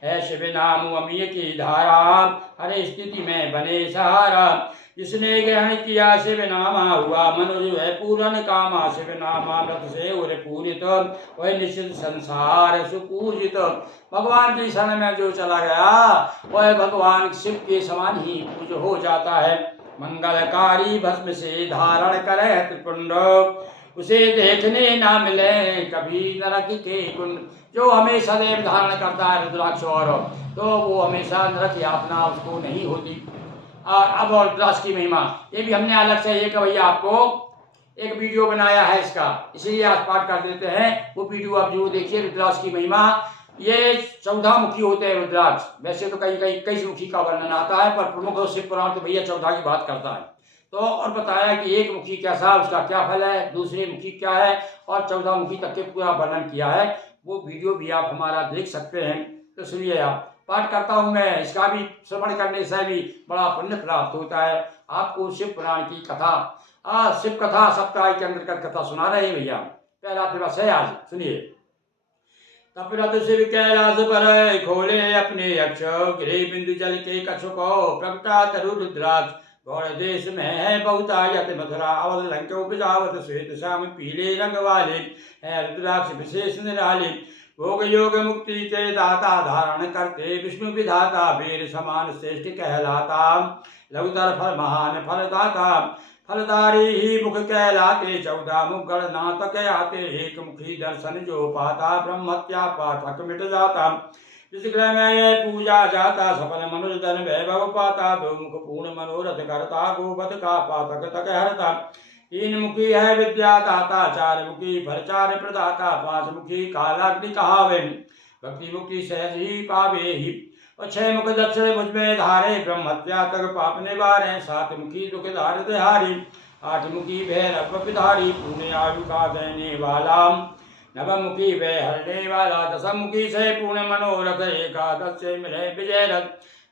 है शिव नाम अमीय की धारा, हर स्थिति में बने सहारा। जिसने ग्रहण किया शिव नामा, हुआ मनुज है पूरन कामा। शिव नामा व्रत से उर पूरित, वह निश्चित संसार सुपूजित। भगवान की शरण में जो चला गया वह भगवान शिव के समान ही पूज हो जाता है। मंगलकारी भस्म से धारण करे त्रिपुंड, उसे देखने ना मिले कभी नरक के कुंड। जो हमेशा देव धारण करता है रुद्राक्ष और, तो वो हमेशा नरक यातना उसको नहीं होती। अब और रुद्राक्ष की महिमा ये भी हमने अलग से एक भैया आपको एक वीडियो बनाया है इसका, इसीलिए आज पाठ कर देते हैं। वो वीडियो आप जरूर देखिए। रुद्राक्ष की महिमा, ये 14 मुखी होते हैं रुद्राक्ष। वैसे तो कहीं कहीं 21 मुखी का वर्णन आता है, पर प्रमुख शिव पुराण तो भैया 14 की बात करता है। तो और बताया कि एक मुखी कैसा, उसका क्या फल है, दूसरे मुखी क्या है, और 14 मुखी तक के पूरा वर्णन किया है। वो वीडियो भी आप हमारा देख सकते हैं। तो सुनिए, आप पाठ करता हूँ मैं, इसका भी श्रवण करने से भी बड़ा पुण्य प्राप्त होता है। आपको शिव पुराण की कथा, शिव कथा सप्ताह के अंतर्गत कथा सुना रहे हैं भैया। पहला दिवस है आज, सुनिए। तपरत शिव कैलाश पर खोले अपने अक्ष, गिरे बिंदु जल के कच्छ को प्रगटा तरु रुद्राक्ष। गौड़ देश में है बहुतायत मथुरा, अवध लंको बिजावत श्वेत श्याम पीले रंग वाले, है रुद्राक्ष विशेष निराले। भोग योग मुक्ति के दाता, धारण करते विष्णु विधाता, वीर समान श्रेष्ठ कहलाता, लघुतर फल महान फलदाता। फलदारी ही मुख कहलाते, 14 मुख गणना तक आते। एक मुखी दर्शन जो पाता, ब्रह्मत्या पाठक मिट जाता। जिस ग्रह में यह पूजा जाता, सफल मनुष्य धन वैभव पाता। 2 मुख पूर्ण मनोरथ करता, गोवध का पातक तक हरता। 3 मुखी है विद्या दाता, 4 मुखी फलचार प्रदाता। 5 मुखी कालाग्नि कहावे, भक्ति मुक्ति सहज ही पावे ही। और 6 मुख दक्षिण मुझ में धारे, ब्रह्मत्या तक पाप निवारे। 7 मुखी दुख दारिद्र हारी, 8 मुखी भैरव पिधारी, पुण्य आयु का देने वाला। 9 मुखी वह हरने वाला, 10 मुखी से पूर्ण मनोरथ, 11 से मिले विजय रथ।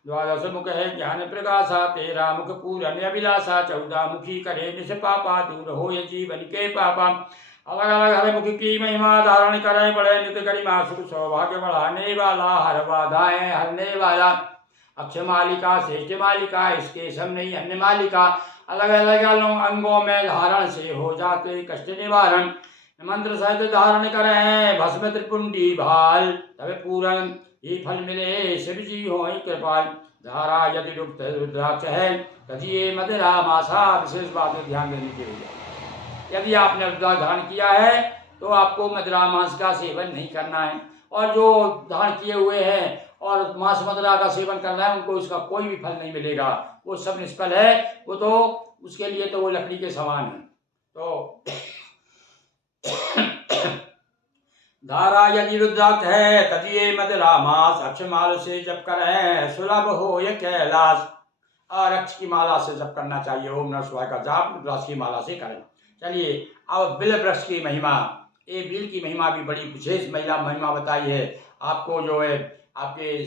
12 मुख है ज्ञान प्रकाशा, 13 मुख पूरन अभिलाषा। 14 मुखी करे निस पापा, दूर हो ये जीवन के पापा। अलग अलग हर मुख की महिमा, धारण करे बड़े नित्य गरिमा। सुख सौभाग्य बढ़ाने वाला, हर बाधाएं हरने वाला। अक्षय मालिका श्रेष्ठ मालिका, इसके सम नहीं अन्य मालिका। अलग अलग अंगों में धारण से हो जाते कष्ट निवारण। मंत्र सहित धारण करें भस्म त्रिपुंडी भाल, तब पूरन ही फल मिले शिव जी हो कृपाल। धारा यदि रुद्राक्ष है तजिए मदिरा मासा, विशेष बात में ध्यान देने की वजह, यदि आपने रुद्राक्ष धारण किया है तो आपको मदिरा मांस का सेवन नहीं करना है, और जो धारण किए हुए हैं और मांस मदिरा का सेवन करना है उनको इसका कोई भी फल नहीं मिलेगा, वो सब निष्फल है, वो तो उसके लिए तो वो लकड़ी के समान है। तो धारा यदि रुद्राक्ष है तजिए मदिरा मास, अक्षमाल से जप करें सुलभ हो ये कैलाश। और अक्ष की माला से जप करना चाहिए, ओम नमः शिवाय का जाप रुद्राक्ष की माला से करें। चलिए अब बिल वृक्ष की महिमा, ये बिल की महिमा भी बड़ी विशेष महिमा बताई है। आपको जो है आपके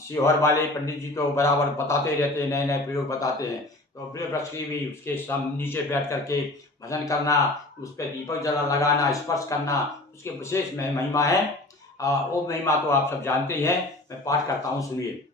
सीहोर वाले पंडित जी तो बराबर बताते रहते हैं, नए नए प्रयोग बताते हैं। तो बिल वृक्ष की भी उसके नीचे बैठ करके भजन करना, उस पर दीपक जला लगाना, स्पर्श करना, उसकी विशेष महिमा है। वो महिमा तो आप सब जानते ही हैं, मैं पाठ करता हूँ, सुनिए।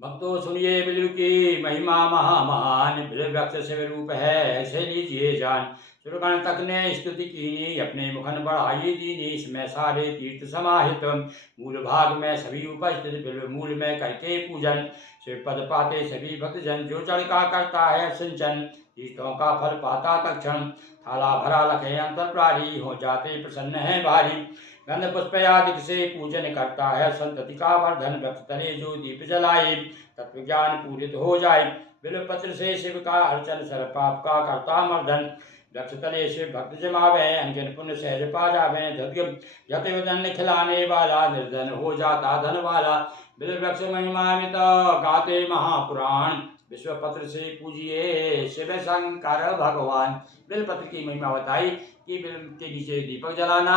भक्तों सुनिए बिल की महिमा महामान, बिल वृक्ष शिव रूप है ऐसे लीजिए जान। सुरगण तक ने स्तुति कीनी, अपने मुखन बढ़ाई दीनी, इसमें सारे तीर्थ समाहित। मूल भाग में सभी उपस्थित, बिल मूल में करके पूजन। शिव पद पाते सभी भक्तजन, जो जल का करता है सिंचन, तीर्थों का फल पाता तक्षण। थाला भरा लखे अंतर प्रारी, हो जाते प्रसन्न है भारी। गंध पुष्प आदि से पूजन करता है, संतति का वर्धन। वृक्ष तले जो दीप जलाए, तत्व ज्ञान पूरित हो जाए। बिल पत्र से शिव का अर्चन, सर पाप का करता मर्दन। वृक्ष तले शिव भक्त जमावे, अंजन पुण्य सहज पा जावे। धन खिलाने वाला, निर्धन हो जाता धन वाला। बिल वृक्ष महिमान्वित गाते महापुराण, विश्व पत्र से पूजिए शिव शंकर भगवान। बिल पत्र की महिमा बताई कि बिल के नीचे दीपक जलाना,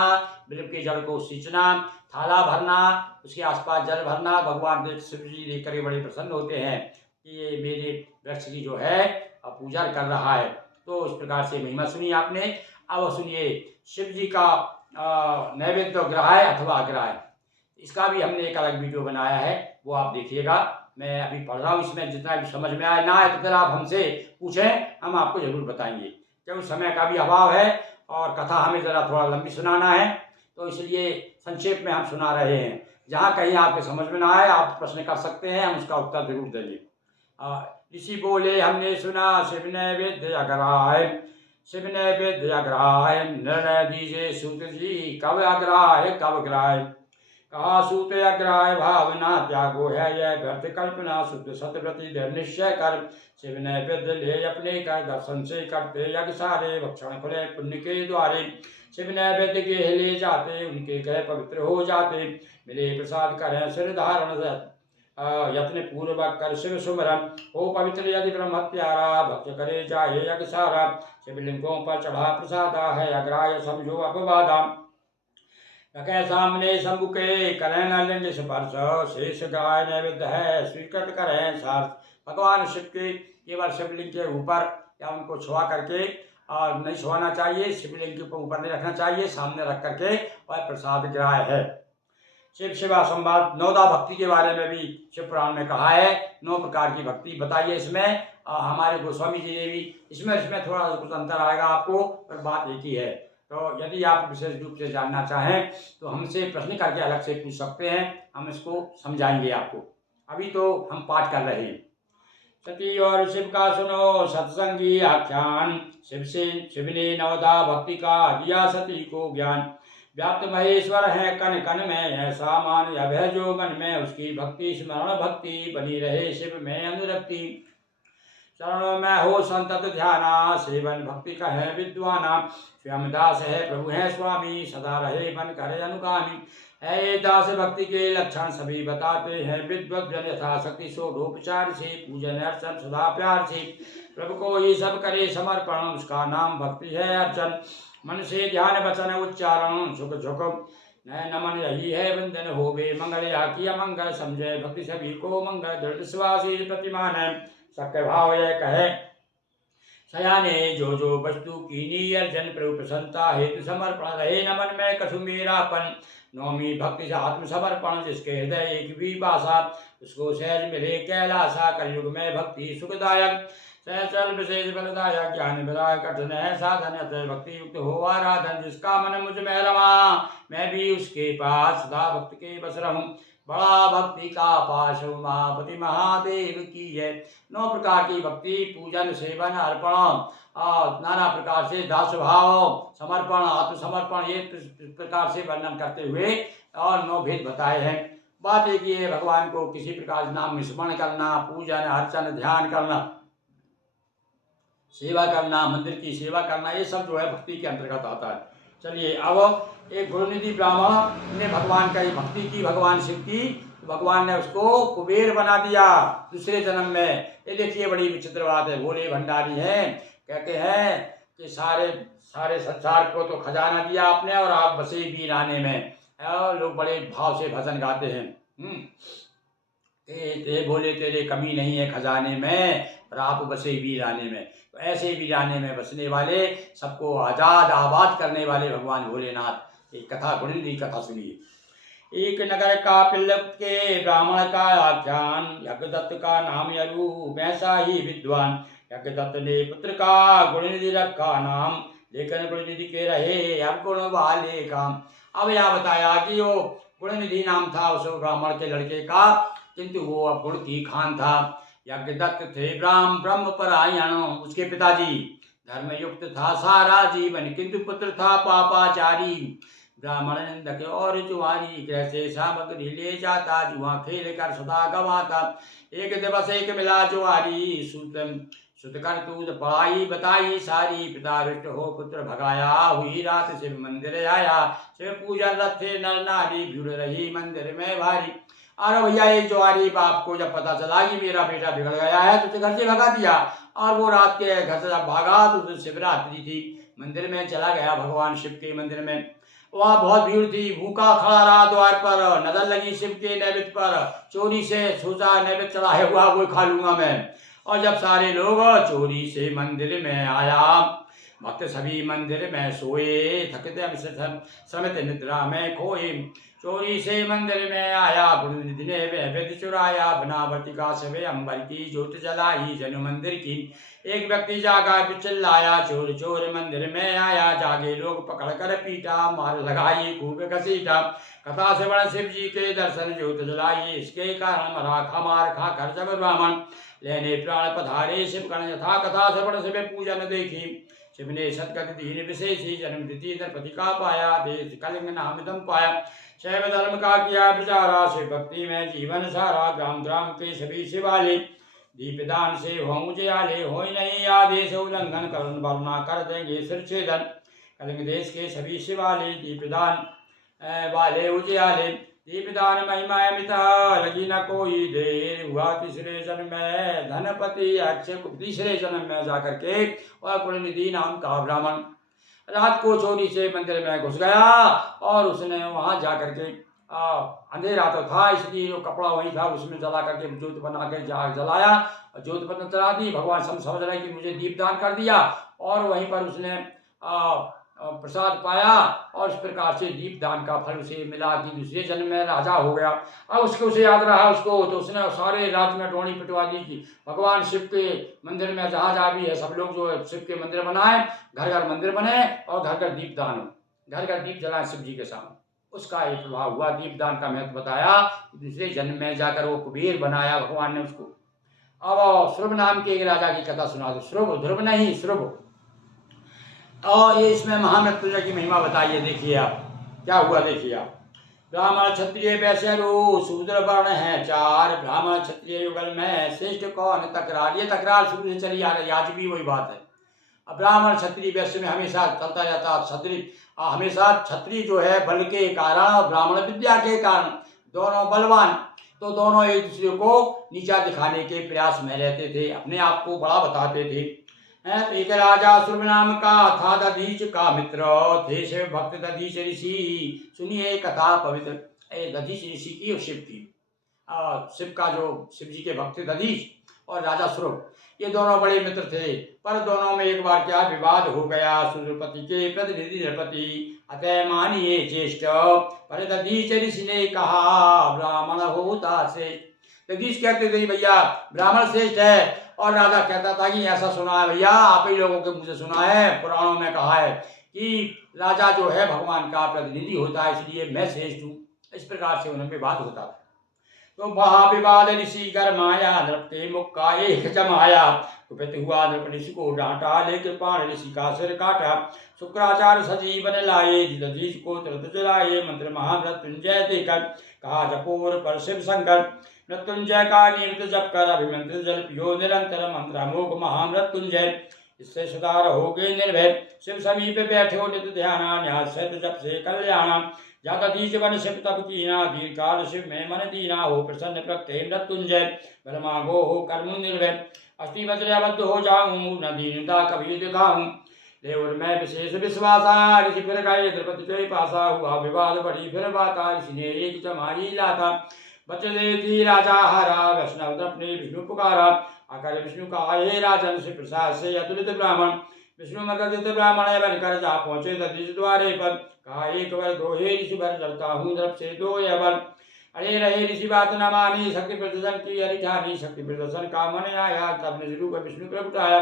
बिल के जल को सींचना, थाला भरना, उसके आसपास जल भरना। भगवान शिव जी देख कर बड़े प्रसन्न होते हैं कि ये मेरे वृक्ष की जो है पूजा कर रहा है। तो इस प्रकार से महिमा सुनी आपने। अब सुनिए शिव जी का नैवेद्य ग्रहाय अथवा अग्रहाय, इसका भी हमने एक अलग वीडियो बनाया है, वो आप देखिएगा। मैं अभी पढ़ रहा हूँ, इसमें जितना भी समझ में आए ना आए तो फिर आप हमसे पूछें, हम आपको जरूर बताएंगे, क्योंकि समय का भी अभाव है और कथा हमें ज़रा थोड़ा लंबी सुनाना है, तो इसलिए संक्षेप में हम सुना रहे हैं। जहाँ कहीं आपके समझ में ना आए आप प्रश्न कर सकते हैं, हम उसका उत्तर जरूर देंगे। ऋषि बोले हमने सुना शिव नैवेद्य अग्रहाय, शिव नैवेद्य अग्रहाय। निर्णय दीजिए सूत जी, कब अग्रहाय कब ग्राह्य। कहा सूत अग्रहाय भावना त्यागो है यह व्यर्थ कल्पना, शुद्ध सतव्रति दृढ़ निश्चय कर। शिव नैवेद्य ले अपने कर, दर्शन से करते यज्ञ सारे, भक्षण खुले पुण्य के द्वारे। शिव नैवेद्य के ले जाते, उनके गए पवित्र हो जाते। मिले प्रसाद करें सिर धारण, यत्न पूर्वक कर शिव सुमरन। हो पवित्र यदि ब्रह्म प्यारा, भक्त करे जाए यज्ञ सारा। शिवलिंगों पर चढ़ा प्रसादा है अग्राह्य समझो अपवादा। रखे सामने शंभु के करें न लिंग स्पर्श, शेष गाय नैवेद्य है स्वीकृत करें सार्थ। भगवान शिव के केवल शिवलिंग के ऊपर या उनको छुआ करके और नहीं छुआना चाहिए, शिवलिंग के ऊपर नहीं रखना चाहिए, सामने रख करके वह प्रसाद ग्राह्य है। शिव शिवा संवाद, नौदा भक्ति के बारे में भी शिव पुराण में कहा है। 9 प्रकार की भक्ति बताइए इसमें। हमारे गोस्वामी जी ने भी इसमें थोड़ा कुछ अंतर आएगा आपको, पर बात एक ही है। तो यदि आप विशेष रूप से जानना चाहें तो हमसे प्रश्न करके अलग से पूछ सकते हैं, हम इसको समझाएंगे आपको। अभी तो हम पाठ कर रहे हैं। सती और शिव का सुनो सत्संगी आख्यान, शिव ने नवदा भक्ति का दिया सती को ज्ञान। व्याप्त महेश्वर है कन कन में, ऐसा मान अभय जो मन में, उसकी भक्ति स्मरण भक्ति बनी रहे शिव में अनुरक्ति। चरणों में हो संतत ध्याना, सेवन भक्ति का है विद्वाना। स्वयं दास है प्रभु है स्वामी, सदा रहे बन करे अनुगामी। है ये दास भक्ति के लक्षण सभी बताते हैं, विद्वत जन यथाशक्ति षोडोपचार से पूजन अर्चन सदा प्यार से। प्रभु को ये सब करे समर्पण, उसका नाम भक्ति है अर्चन। मन से ध्यान वचन उच्चारण, सुख झुक नय नमन यही है वंदन होवे मंगल। या किया मंगल समझे भक्ति सभी को मंगल, दृढ़ विश्वासी प्रतिमान है सत्य भाव यह कहे। सयाने जो जो वस्तु कीनी अर्जन, प्रभु प्रसन्नता हेतु समर्पण रहे नमन में कछु मेरापन। नौमी भक्ति से आत्म समर्पण, जिसके हृदय एक भी भाषा, उसको सहज मिले कैलासा। कलयुग में भक्ति सुखदायक, सहचल विशेष बलदाया ज्ञान बला कठिन है साधन अतः भक्ति युक्त हो आराधन। जिसका मन मुझ में रमा मैं भी उसके पास सदा भक्त के बस रहूं। बड़ा भक्ति का पाश उमापति महादेव की है। 9 प्रकार की भक्ति पूजन सेवन अर्पण नाना प्रकार से दास भाव समर्पण आत्मसमर्पण ये प्रकार से वर्णन करते हुए और 9 भेद बताए हैं। बात एक ही है, भगवान को किसी प्रकार से नाम स्मरण करना, पूजन अर्चन ध्यान करना, सेवा करना, मंदिर की सेवा करना, ये सब जो है भक्ति के अंतर्गत आता है। चलिए अब एक गुरुनिधि ब्राह्मण ने भगवान का भक्ति की, भगवान शिव की, तो भगवान ने उसको कुबेर बना दिया दूसरे जन्म में। ये देखिए बड़ी विचित्र बात है। भोले भंडारी हैं, कहते हैं कि सारे संसार को तो खजाना दिया आपने और आप बसे वीराने में। और लोग बड़े भाव से भजन गाते हैं। ते बोले तेरे कमी नहीं है खजाने में, पर आप बसे वीराने में। तो ऐसे वीराने में बसने वाले, सबको आजाद आबाद करने वाले भगवान भोलेनाथ। एक कथा गुणनिधि कथा सुनिए। एक नगर का पिल्लक के ब्राह्मण का आख्यान। यज्ञदत्त का नाम यरु वैसा ही विद्वान। यज्ञदत्त ने पुत्र का गुणनिधि रखा नाम, लेकिन गुणनिधि के रहे अवगुण वाले काम। अब यह बताया कि वो गुणनिधि नाम था उस ब्राह्मण के लड़के का, किंतु वो अवगुण की खान था। यज्ञदत्त थे ब्रह्म परायण, उसके पिताजी धर्म युक्त था सारा जीवन, किंतु पुत्र था पापाचारी। ब्राह्मण निंदक और जुआरी, कैसे सामग्री ले जाता, जुआ खेल कर सदा गवाता। एक दिवस एक मिला जुआरी, सुत कर दूध पढ़ाई बताई सारी। पिता रुष्ट हो पुत्र भगाया, हुई रात शिव मंदिर आया। शिव पूजन रथे नर नारी, भीड़ रही मंदिर में भारी। अरे भैया एक जुआरी बाप को जब पता चला कि मेरा बेटा बिगड़ गया है, तो घर से भगा दिया। और वो रात के घर से जब भागा तो शिवरात्रि थी, मंदिर में चला गया भगवान शिव के मंदिर में। वहाँ बहुत भीड़ थी, भूखा खड़ा रहा द्वार पर, नजर लगी शिव के नैवेद्य पर। चोरी से सोचा नैवेद्य चढ़ाया हुआ वो खा लूंगा मैं। और जब सारे लोग चोरी से मंदिर में आया, भक्त सभी मंदिर में सोए, थकते समित निद्रा में खोए। चोरी से मंदिर में आया, गुरुनिधि ने वैभव चुराया। बनावटी का सवे अंबर की ज्योत जलाई, जनु मंदिर की। एक व्यक्ति जागा चिल्लाया, चोर चोर मंदिर में आया। जागे लोग पकड़ कर पीटा, मार लगाई खूब घसीटा। कथा से बड़ा शिव जी के दर्शन ज्योत जलाई, इसके कारण मरा खमार खा कर जब ब्राह्मण। लेने प्राण पधारे शिव गण, यथा कथा से बड़ा शिव पूजन देखी। शिव ने सदगति दीन विशेषी, जन्म द्वितीय नरपति का पाया। देश कलिंग नाम दम पाया, शैव धर्म का किया प्रचारा। शिव भक्ति में जीवन सारा, ग्राम ग्राम के सभी शिवालय। दीपदान से हो उजियाले, हो नहीं आदेश उल्लंघन, करुण वरना कर देंगे सिर छेदन। कलिंग देश के सभी शिवालय, दीपदान वाले उजियाले। दीपदान महिमा मिता, लगी न कोई देर। हुआ तीसरे जन्म में धनपति अक्षय, तीसरे जन्म में जाकर के और गुणनिधि नाम का ब्राह्मण रात को चोरी से मंदिर में घुस गया। और उसने वहां जाकर के अंधेरा तो था, इसलिए जो कपड़ा वही था उसमें जला करके ज्योत बना के जलाया। ज्योत बना चला दी। भगवान समझ रहे कि मुझे दीपदान कर दिया, और वहीं पर उसने प्रसाद पाया। और इस प्रकार से दीपदान का फल उसे मिला कि दूसरे जन्म में राजा हो गया। अब उसको उसे याद रहा उसको, तो उसने सारे राज्य में टोनी पिटवा दी कि भगवान शिव के मंदिर में जहाँ जहाँ भी है सब लोग जो है शिव के मंदिर बनाए, घर घर मंदिर बने और घर घर दीपदान हो, घर घर दीप जलाए शिव जी के सामने। उसका एक प्रभाव हुआ, दीपदान का महत्व बताया। दूसरे जन्म में जाकर वो कुबेर बनाया भगवान ने उसको। अब श्रुभ नाम के एक राजा की कथा सुना दो। श्रुभ, ध्रुव नहीं श्रुभ। और ये इसमें महामृत्युंजय की महिमा बताई है। देखिए आप क्या हुआ, देखिए आप। ब्राह्मण क्षत्रिय वैश्य शूद्र वर्ण है चार, ब्राह्मण क्षत्रिय युगल में श्रेष्ठ कौन तकरार। ये तकरार शुरू से चली आ रही, आज भी वही बात है। अब ब्राह्मण क्षत्रिय वैश्य में हमेशा चलता जाता, क्षत्रिय हमेशा क्षत्रिय जो है बल के कारण और ब्राह्मण विद्या के कारण, दोनों बलवान, तो दोनों एक दूसरे को नीचा दिखाने के प्रयास में रहते थे, अपने आप को बड़ा बताते थे। एक राजा श्रुभ नाम का था, दधीच का मित्र थे शिव भक्त दधीच ऋषि। सुनिए कथा पवित्र। दधीच ऋषि की और शिव की, शिव का जो शिव जी के भक्त दधीच और राजा श्रुभ, ये दोनों बड़े मित्र थे। पर दोनों में एक बार क्या विवाद हो गया। सूर्यपति के प्रतिनिधि नृपति अतः मानिए ज्येष्ठ, पर दधीच ऋषि ने कहा ब्राह्मण होता से। जगदीश कहते थे भैया ब्राह्मण श्रेष्ठ है, और राजा कहता था कि ऐसा सुना है भैया, आप ही लोगों के मुझे सुना है, पुराणों में कहा है कि राजा जो है भगवान का प्रतिनिधि होता है, इसलिए मैं श्रेष्ठ हूँ। इस प्रकार से उनमें विवाद होता था। तो महाविवाद ऋषि गरमाया, नृप के मुख का एक जमाया, कुपित हुआ नृप ऋषि को डांटा, लेके प्राण ऋषि का सिर काटा। शुक्राचार्य सजीवन लाए, जगदीश को तुरंत जलाए, मंत्र महामृत्युंजय देकर कहा जपोर पर शिव शंकर। मृत्युंजय का नियमित जप कर अभिमंत्रित जल पियो निरंतर, मंत्र अमोघ महामृत्युंजय, इससे सुधार हो गए निर्भय। शिव समीप बैठे हो नित ध्याना, न्यास सहित जप से कल्याणा। जगदीश बन शिव तप कीना, दीर्घकाल शिव में मन दीना, हो प्रसन्न प्रगटे मृत्युंजय, बल मांगो हो कर्म निर्भय। अस्थि वज्र अबद्ध हो जाऊं, न दीनता कभी दिखाऊं, देवर में विशेष विश्वासा, ऋषि फिर गए द्रौपदी के पासा, हुआ विवाद बड़ी फिर बाता, ऋषि ने एक जमाई लाता। बचले थी राजा हारा, वैष्णव अपने विष्णु पुकारा, आकर विष्णु का हे राजन, श्री प्रसाद से अतुलित ब्राह्मण। विष्णु मगधित ब्राह्मण बनकर जा पहुंचे दधीच द्वारे पर, कहा एक वर दो हे ऋषि वर, डरता हूँ द्रप से दो यह वर। अरे रहे ऋषि बात न मानी, शक्ति प्रदर्शन की हरिठानी, शक्ति प्रदर्शन का मन आया, तब ने को विष्णु प्रगटाया।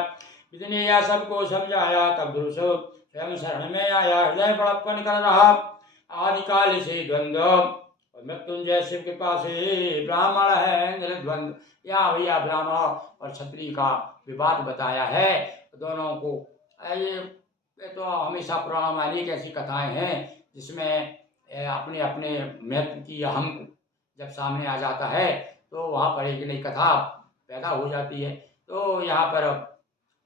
विष्णु या सबको समझाया, तब ध्रुव स्वयं शरण में आया, हृदय बड़प्पन कर रहा आदिकाल से द्वंद्व। मृत्युंजय शिव कृपा से ब्राह्मण है निर्द्वंद। या भैया ब्राह्मण और क्षत्रिय का विवाद बताया है दोनों को। ये तो हमेशा पुराणों में अनेक ऐसी कथाएं हैं जिसमें अपने अपने महत्व की अहम जब सामने आ जाता है तो वहाँ पर एक नई कथा पैदा हो जाती है। तो यहाँ पर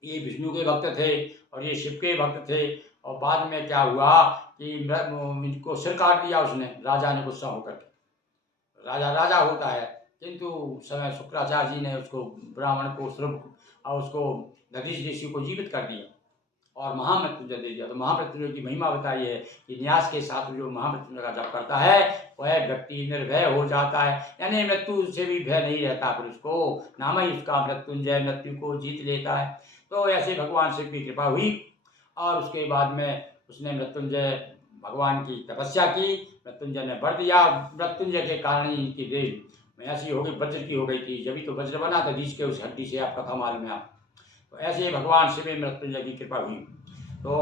ये विष्णु के भक्त थे और ये शिव के भक्त थे, और बाद में क्या हुआ कि इनको सिर काट दिया उसने, राजा ने गुस्सा होकर के। राजा राजा होता है, किंतु समय शुक्राचार्य जी ने उसको ब्राह्मण को श्रुभ और उसको दधीच ऋषि को जीवित कर दिया और महामृत्युंजय दे दिया। तो महामृत्युंजय की महिमा बताई है कि न्यास के साथ जो महामृत्युंजय का जप करता है वह व्यक्ति निर्भय हो जाता है, यानी मृत्यु से भी भय नहीं रहता, फिर उसको नाम ही उसका मृत्युंजय, मृत्यु को जीत लेता है। तो ऐसे भगवान शिव की कृपा हुई और उसके बाद में उसने मृत्युंजय भगवान की तपस्या की, मृत्युंजय ने वर दिया। मृत्युंजय के कारण ही इनकी देह ऐसी हो गई, वज्र की हो गई थी, जब भी तो वज्र बना था बीच के उस हड्डी से, आप कथा मालूम है आप। तो ऐसे भगवान शिव में मृत्युंजय की कृपा हुई। तो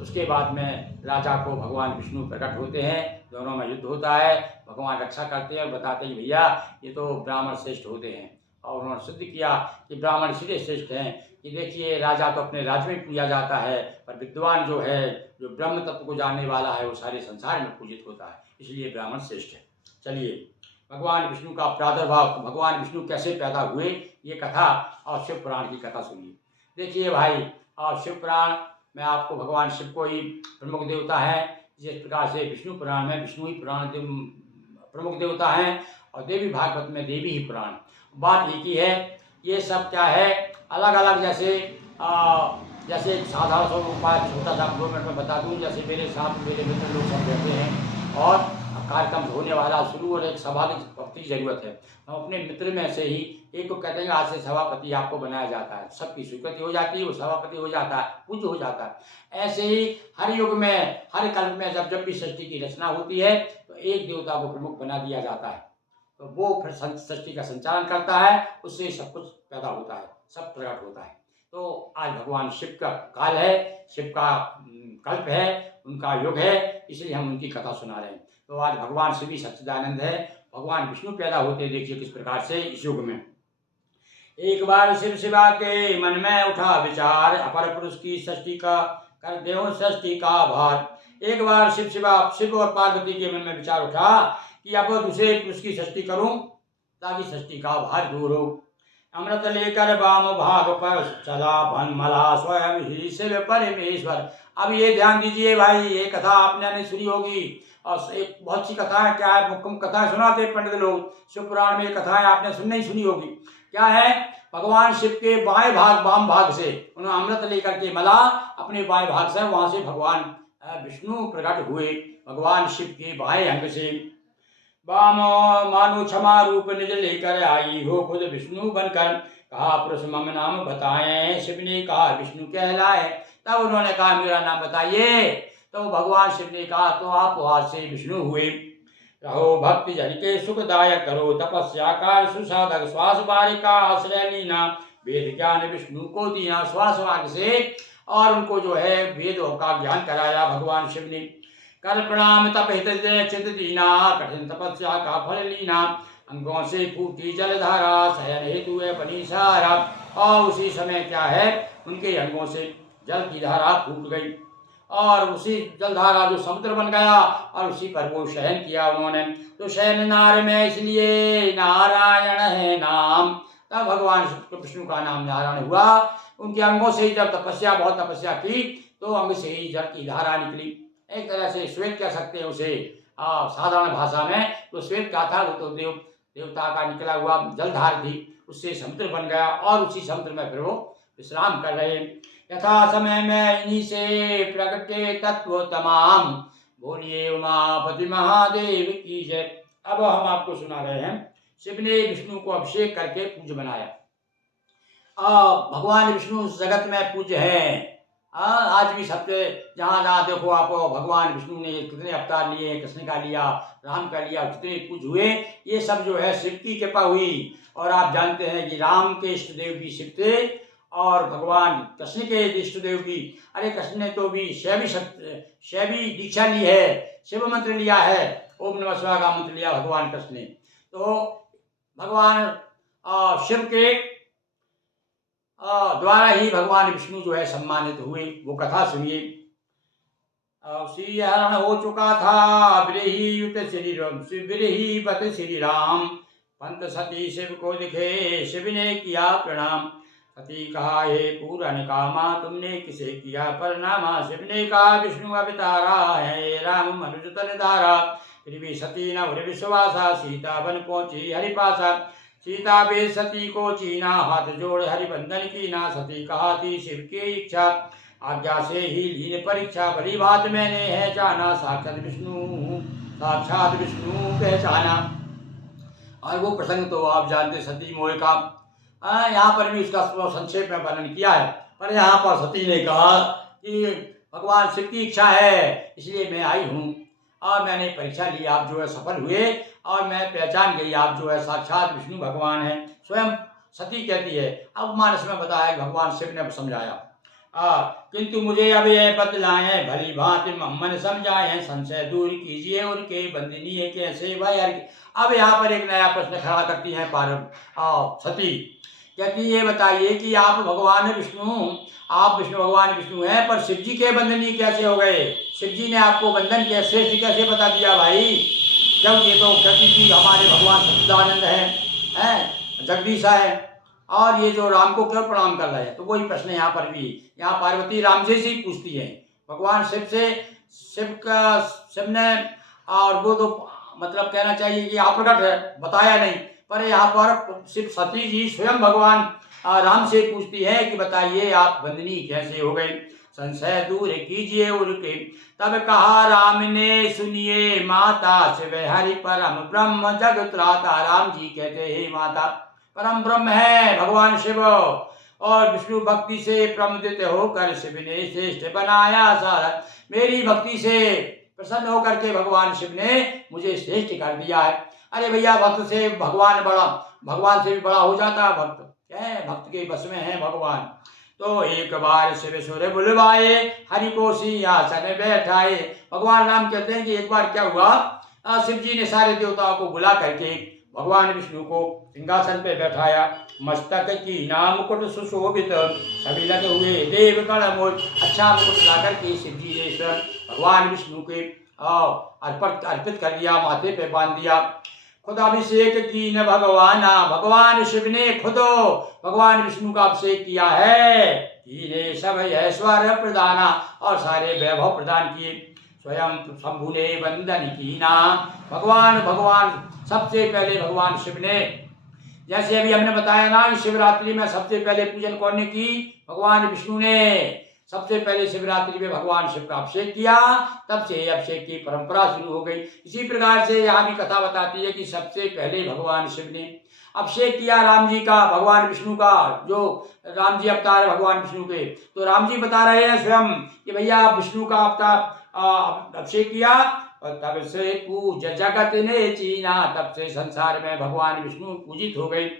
उसके बाद में राजा को भगवान विष्णु प्रकट होते हैं, दोनों में युद्ध होता है, भगवान रक्षा करते हैं और बताते हैं भैया ये तो ब्राह्मण श्रेष्ठ होते हैं। और उन्होंने सिद्ध किया कि ब्राह्मण इसलिए श्रेष्ठ हैं कि देखिए राजा तो अपने राज्य में पूजा जाता है, पर विद्वान जो है, जो ब्रह्म तत्व को जानने वाला है, वो सारे संसार में पूजित होता है, इसलिए ब्राह्मण श्रेष्ठ है। चलिए भगवान विष्णु का प्रादुर्भाव, भगवान विष्णु कैसे पैदा हुए, ये कथा और शिव पुराण की कथा सुनिए। देखिए भाई, और शिव पुराण में आपको भगवान शिव को ही प्रमुख देवता है, जिस प्रकार से विष्णु पुराण में विष्णु ही पुराण प्रमुख देवता हैं और देवी भागवत में देवी ही पुराण। बात एक ही है, ये सब क्या है अलग अलग, जैसे एक साधारण सा उपाय छोटा सा 2 मिनट में बता दूं। जैसे मेरे साथ मेरे मित्र लोग सब रहते हैं और कार्यक्रम होने वाला शुरू और एक सभापति की जरूरत है, हम अपने मित्र में से ही एक को कहते हैं आज से सभापति आपको बनाया जाता है, सबकी स्वीकृति हो जाती है, वो सभापति हो जाता है, पूज्य हो जाता है। ऐसे ही हर युग में, हर कल्प में जब भी सृष्टि की रचना होती है तो एक देवता को प्रमुख बना दिया जाता है, तो वो फिर सृष्टि का संचालन करता है, उससे सब कुछ पैदा होता है, सब प्रकट होता है। तो आज भगवान शिव का काल है, शिव का कल्प है, उनका युग है, इसलिए हम उनकी कथा सुना रहे हैं। तो आज भगवान शिव ही सच्चिदानंद है, भगवान विष्णु पैदा होते देखिए किस प्रकार से इस युग में। एक बार शिव शिवा के मन में उठा विचार, अपर पुरुष की सृष्टि का कर देव सृष्टि का भार। एक बार शिव और पार्वती के मन में विचार उठा कि अब दूसरे पुरुष की सृष्टि करूं ताकि सृष्टि का भार दूर हो। अमृत लेकर वाम भाग पर चला भनमला स्वयं ही शिव परमेश्वर। अब ये ध्यान दीजिए भाई, ये कथा आपने नहीं सुनी होगी और एक बहुत सी कथा है, क्या है मुख्य कथाएं सुनाते पंडित लोग, शिव पुराण में कथाएं आपने नहीं सुनी होगी। क्या है, भगवान शिव के बाएं भाग वाम भाग से उन्होंने अमृत लेकर के मला, अपने बाएं भाग से वहां से भगवान विष्णु प्रकट हुए भगवान शिव के बाएं अंग से। वाम मानो क्षमा रूप निज लेकर आई हो खुद विष्णु बनकर, कहा पुरुष मम नाम बताएं, शिव ने कहा विष्णु कहलाए। तब उन्होंने कहा मेरा नाम बताइए, तो भगवान शिव ने कहा तो आप वहां से विष्णु हुए। रहो भक्ति जन के सुखदायक, करो तपस्या काल सुसाधक, श्वास बारिका आश्रय लीना, वेद ज्ञान विष्णु को दीना। श्वास मार्ग से और उनको जो है वेदों का ज्ञान कराया भगवान शिव ने। कर प्रणाम तप हित चित दीना, कठिन तपस्या का फल लीना, अंगों से फूटी जलधारा, शयन हेतु है बनी सहारा। और उसी समय क्या है, उनके अंगों से जल की धारा फूट गई और उसी जलधारा जो समुद्र बन गया और उसी पर वो शयन किया उन्होंने। तो शयन नार में इसलिए नारायण है नाम, तब भगवान विष्णु का नाम नारायण हुआ। उनके अंगों से ही जब बहुत तपस्या की तो अंग से ही जल की धारा निकली। एक तरह से श्वेत कह सकते हैं उसे साधारण भाषा में। तो श्वेत क्या था, वो तो देवता का निकला हुआ जलधार थी, उससे समुद्र बन गया और उसी समुद्र में फिर वो विश्राम कर रहे। यथा समय में इन्हीं से प्रगटे तत्व तमाम, बोलिए उमापति महादेव की जय। अब हम आपको सुना रहे हैं, शिव ने विष्णु को अभिषेक करके पूज्य बनाया। भगवान विष्णु जगत में पूज्य हैं। आज भी सबसे जहाँ जहाँ देखो आप, भगवान विष्णु ने कितने अवतार लिए हैं, कृष्ण का लिया, राम का लिया, कितने पूज हुए। ये सब जो है शिव की कृपा हुई। और आप जानते हैं कि राम के इष्ट देव भी शिव थे और भगवान कृष्ण के इष्ट देव भी। अरे कृष्ण ने तो भी शैवी दीक्षा ली है, शिव मंत्र लिया है, ओम नमः शिवाय का मंत्र लिया भगवान कृष्ण ने। तो भगवान शिव के द्वारा ही भगवान विष्णु जो है सम्मानित हुए। वो कथा सुनिए। श्री हरण हो चुका था बिरहीयुत श्री राम, पंत सती शिव को दिखे, शिव ने किया प्रणाम। सती कहा हे पूरन कामा, तुमने किसे किया परनामा। शिव ने कहा विष्णु अवतारा है, राम मनुज तन धारा। फिर भी सती न उर विश्वासा, सीता बन पहुंची हरिपासा। सीता बे सती को चीना, हाथ जोड़ हरिबंधन की ना। सती कहा थी शिव की इच्छा, आज्ञा से ही लीन परीक्षा। बड़ी बात मैंने है जाना, साक्षात विष्णु पहचाना। और वो प्रसंग तो आप जानते, सती मोह का। यहाँ पर भी उसका संक्षेप में वर्णन किया है। पर यहाँ पर सती ने कहा कि भगवान शिव की इच्छा है, इसलिए मैं आई हूँ और मैंने परीक्षा ली, आप जो है सफल हुए और मैं पहचान गई आप जो है साक्षात विष्णु भगवान है। स्वयं सती कहती है। अब मानस में बताया, भगवान शिव ने समझाया। किंतु मुझे अब यह बतलाएं, भली भांति मन समझाएं, संशय दूर कीजिए उनके बंदिनी है कैसे भाई। अब यहाँ पर एक नया प्रश्न खड़ा करती हैं सती। कहती ये बताइए कि आप भगवान विष्णु हैं, पर शिव जी के बंधनी कैसे हो गए। शिव जी ने आपको बंधन कैसे बता दिया भाई। जब ये तो कहती थी हमारे भगवान सच्चिदानंद हैं, जगदीशा है, और ये जो राम को क्यों प्रणाम कर रहे हैं। तो वही प्रश्न यहाँ पर भी, यहाँ पार्वती राम जी से ही पूछती है भगवान शिव से। शिव ने, और वो तो मतलब कहना चाहिए कि अप्रकट है, बताया नहीं। पर यहाँ पर शिव सती जी स्वयं भगवान राम से पूछती है कि बताइए आप बंदनी कैसे हो गई, संशय दूर कीजिए उनके। तब कहा राम ने सुनिए माता, शिव हरि परम ब्रह्म जग त्राता। राम जी कहते हैं माता, परम ब्रह्म है भगवान शिव, और विष्णु भक्ति से प्रमुदित होकर शिव ने श्रेष्ठ बनाया सारा। मेरी भक्ति से प्रसन्न होकर के भगवान शिव ने मुझे श्रेष्ठ कर दिया है। अरे भैया, भक्त से भगवान से भी बड़ा हो जाता है भक्त। क्या भक्त के बस में है भगवान। तो एक बार शिव सुर बुलवाए, हरि को सिंहासन बैठाए। भगवान राम कहते हैं कि एक बार क्या हुआ, शिव जी ने सारे देवताओं को बुला करके भगवान विष्णु को सिंहासन पे बैठाया। मस्तक की नाम मुकुट सुशोभित, सभी लगे हुए देव गण मोर। अच्छा मुकुट लाकर के शिव जी ने भगवान विष्णु के अर्पित कर दिया, माथे पे बांध दिया। खुद अभिषेक की न भगवान शिव ने खुद भगवान विष्णु का अभिषेक किया है। कीने सब ऐश्वर्य प्रदाना, और सारे वैभव प्रदान किए। स्वयं शंभु ने वंदन की ना। भगवान सबसे पहले भगवान शिव ने, जैसे अभी हमने बताया ना कि शिवरात्रि में सबसे पहले पूजन कौन ने की, भगवान विष्णु ने। सबसे पहले शिवरात्रि में भगवान शिव का अभिषेक किया, तब से अभिषेक की परंपरा शुरू हो गई। इसी प्रकार से यहाँ भी कथा बताती है कि सबसे पहले भगवान शिव ने अभिषेक किया राम जी का, भगवान विष्णु का, जो राम जी अवतार है भगवान विष्णु के। तो राम जी बता रहे हैं स्वयं कि भैया विष्णु का अवतार अभिषेक किया, और तब से पूज जगत ने चीना, तब से संसार में भगवान विष्णु पूजित हो गए।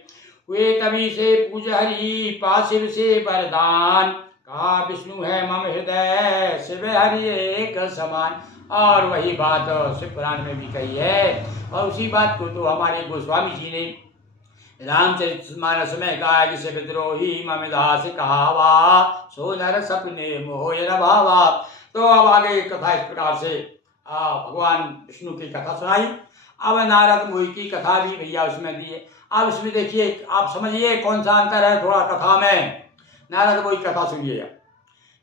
हुए तभी से पूज हरि पाशिव से वरदान, कहा विष्णु है मम हृदय शिव हरि एक समान। और वही बात शिव पुराण में भी कही है, और उसी बात को तो हमारे गोस्वामी जी ने रामचरितमानस में गाया, जिसे विद्रोही मम दास कहावा, सो नर सपने मोह न भावा। तो अब आगे कथा इस प्रकार से भगवान विष्णु की कथा सुनाई। अब नारद मुनि की कथा भी भैया उसमें दी है। अब इसमें देखिए, आप समझिए कौन सा अंतर है थोड़ा कथा में। नारद मुनि कथा सुनिए।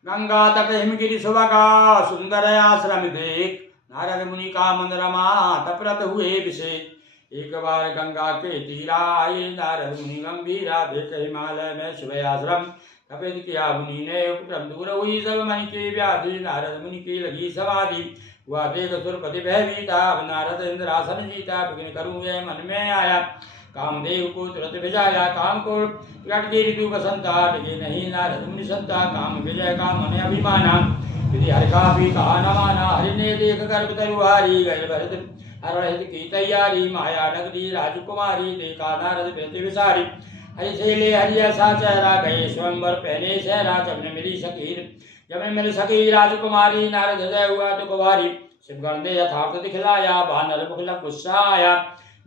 गंगा तट हिमगिरि सुबका सुंदर आश्रम देख, नारद मुनि का मन रमा तपरत हुए विषेक। एक बार गंगा के तीरा आए नारद मुनि गंभीरा, देख हिमालय में शुभ आश्रम तपित किया मुनि ने उपक्रम। दूर हुई सब मन की व्याधि, नारद मुनि की लगी समाधि। हुआ देख सुरपति भयभीता, अब नारद इंद्रासन जीता। विघ्न करूँ यह मन में आया, कामदेव को तुरंत भिजाया। काम को प्रकट की ऋतु बसंता, डिगे नहीं नारद मुनि संता। काम विजय का मन अभिमाना, यदि हर का भी कहा न माना। हरि ने देख गर्भ तरुहारी, गए भरत हरहित की तैयारी। माया नगरी राजकुमारी, देखा नारद बेते विसारी। हरि से ले हरि ऐसा चेहरा, गए स्वयंवर पहने सहरा। जब न मिली सकीर जब न मिल सकी राजकुमारी, नारद हृदय हुआ तो कुमारी। शिवगण ने यथार्थ दिखलाया, बानर मुख लग गुस्सा आया।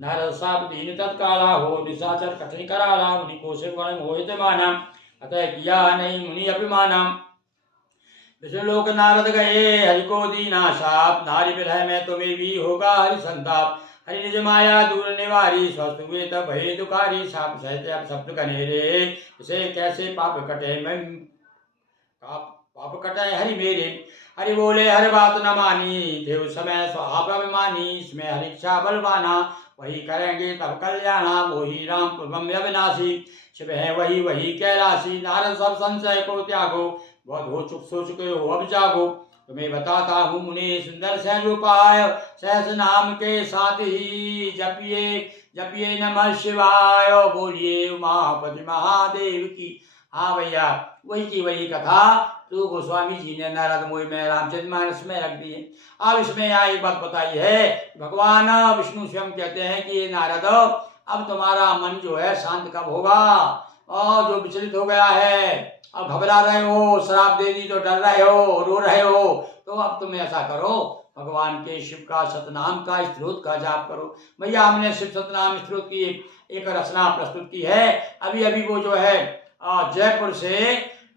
नारद साप दीन तत्काला, हो निशाचर कठिन कराला। मुनि को शिवगण मोहित माना, अतः किया नहीं मुनि अभिमाना। विष्णुलोक नारद गए, हरि को दीना साप। नारी विरह में तुम्हें भी होगा हरि संताप। हरि निज माया दूर निवारी, स्वस्थ हुए तब भय दुखारी। साप सहते अब शब्द कनेरे, इसे कैसे पाप कटे मैं पाप कटे हरि मेरे। हरि बोले हर बात न मानी, थे उस समय स्वाप अभिमानी। इसमें हरि इच्छा बलवाना, वही करेंगे तब कल्याणा। वही राम पूर्वम अविनाशी, शिव है वही वही कैलाशी। नारद सब संशय को त्यागो, बहुत हो चुक सो चुके हो अब जागो। तुम्हें बताता हूँ मुनि सुंदर सहज उपाय, सहस नाम के साथ ही जपिए जपिए नमः शिवाय। बोलिए उमापति महादेव की। हाँ भैया, वही की वही कथा तो गोस्वामी जी ने नारद मुनि में रामचरितमानस में रख दी है। अब इसमें यहाँ एक बात बताई है, भगवान विष्णु स्वयं कहते हैं कि नारद अब तुम्हारा मन जो है शांत कब होगा, और जो विचलित हो गया है, अब घबरा रहे हो, श्राप दे दी तो डर रहे हो, रो रहे हो, तो अब तुम ऐसा करो, भगवान के शिव का सतनाम का स्तोत्र का जाप करो। भैया हमने शिव सतनाम स्तोत्र की एक रचना प्रस्तुत की है। अभी अभी वो जो है जयपुर से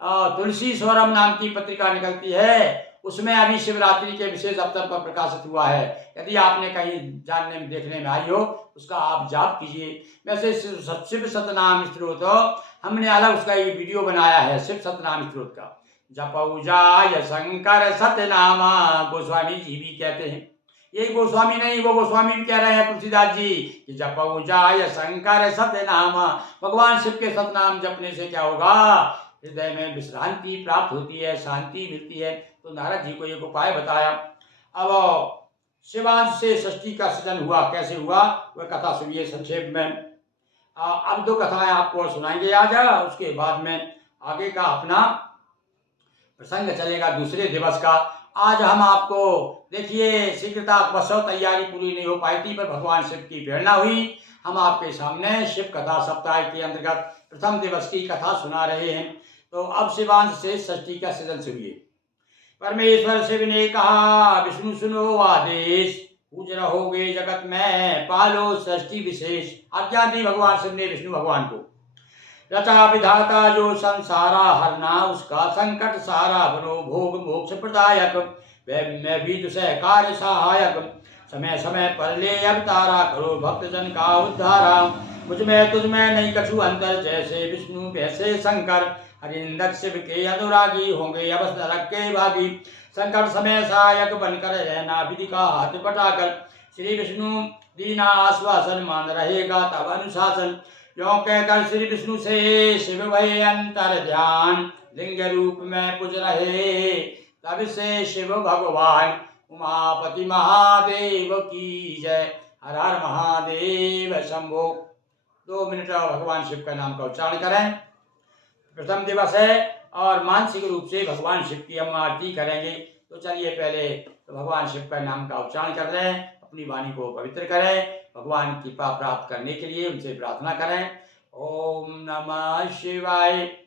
तुलसी स्वरम नाम की पत्रिका निकलती है, उसमें अभी शिवरात्रि के विशेष अवसर पर प्रकाशित हुआ है। यदि आपने कहीं जानने में देखने में आई हो, उसका आप जाप कीजिए। वैसे शिव सतनाम स्तोत्र हमने अलग उसका एक वीडियो बनाया है, शिव सतनाम स्तोत्र का। जपऊ जाय शंकर सतनामा, गोस्वामी जी भी कहते हैं। यही गोस्वामी नहीं, वो गोस्वामी भी कह रहे हैं तुलसीदास जी कि जपऊ जाय शंकर सतनामा। भगवान शिव के सतनाम जपने से क्या होगा, हृदय में विश्रांति प्राप्त होती है, शांति मिलती है। तो नारद जी को एक उपाय बताया। अब शिवांश से षष्ठी का सृजन हुआ, कैसे हुआ वह कथा सुनिए संक्षेप में। अब दो कथाएं आपको सुनाएंगे आज, उसके बाद में आगे का अपना प्रसंग चलेगा दूसरे दिवस का। आज हम आपको देखिए शीघ्रता बसो तैयारी पूरी नहीं हो पाई थी, पर भगवान शिव की प्रेरणा हुई। हम आपके सामने शिव कथा सप्ताह के अंतर्गत प्रथम दिवस की कथा सुना रहे हैं। तो अब शिवांश से षष्ठी का सृजन सुनिए। परमेश्वर शिव ने कहा, विष्णु सुनो आदेश, पूज रहोगे जगत में पालो षष्ठी विशेष। आज्ञा दी भगवान शिव ने विष्णु भगवान को। रचा विधाता जो संसारा, हरना उसका संकट सारा। बनो भोग मोक्ष प्रदायक, मैं भी दुसह कार्य सहायक। समय समय पर ले अवतारा, करो भक्त जन का उद्धारा। मुझ में तुझ में नहीं कछु अंतर, जैसे विष्णु वैसे शंकर। हरिंदक शिव के अनुरागी, होंगे अवश्य नरक के भागी। संकट समय सहायक बनकर रहना, विधि का हाथ पटाकर। श्री विष्णु दीना आश्वासन, मान रहेगा तब अनुशासन। यों कहकर श्री विष्णु से शिव भय अंतर ध्यान। लिंग रूप में पुज रहे तब से शिव भगवान। उमापति महादेव की जय। हर हर महादेव शंभो। 2 मिनट भगवान शिव का नाम का उच्चारण करें। प्रथम दिवस है और मानसिक रूप से भगवान शिव की हम आरती करेंगे। तो चलिए पहले तो भगवान शिव का नाम का उच्चारण कर लें, अपनी वाणी को पवित्र करें, भगवान की कृपा प्राप्त करने के लिए उनसे प्रार्थना करें। ओम नमः शिवाय,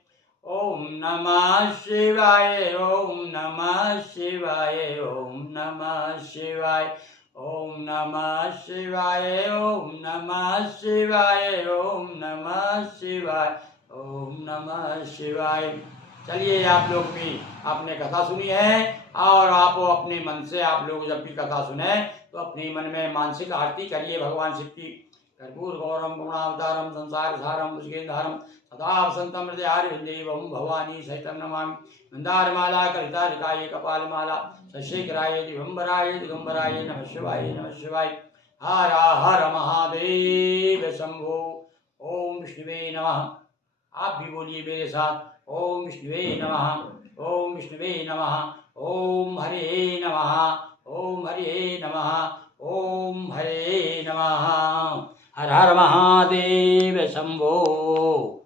ओम नमः शिवाय, ओम नमः शिवाय, ओम नमः शिवाय, ओम नमः शिवाय, ओम नमः शिवाय, ओम नमः शिवाय, ओम नमः शिवाय। चलिए आप लोग भी, आपने कथा सुनी है और आप अपने मन से आप लोग जब भी कथा सुने तो अपने मन में मानसिक आरती करिए भगवान शिव की। कर्पूर गौरम करुणावतारम संसार सारम भुजगेंधारम सदा वसंतम हृदयारविंदेवं भवानी सहितं नमामि। मंदारमाला कलितालिकायै कपालमाला शशिखराय दिगंबराय दिगंबराय नमः शिवाय नमः शिवाय। हर हर महादेव शंभो। ओम विष्णुवे नमः। आप भी बोलिए मेरे साथ, ओम विष्णुवे नमः, ओम विष्णुवे नमः, ओम हरे नमः, ओम हरे नमः, ओम हरे नमः। हर हर महादेव शंभो।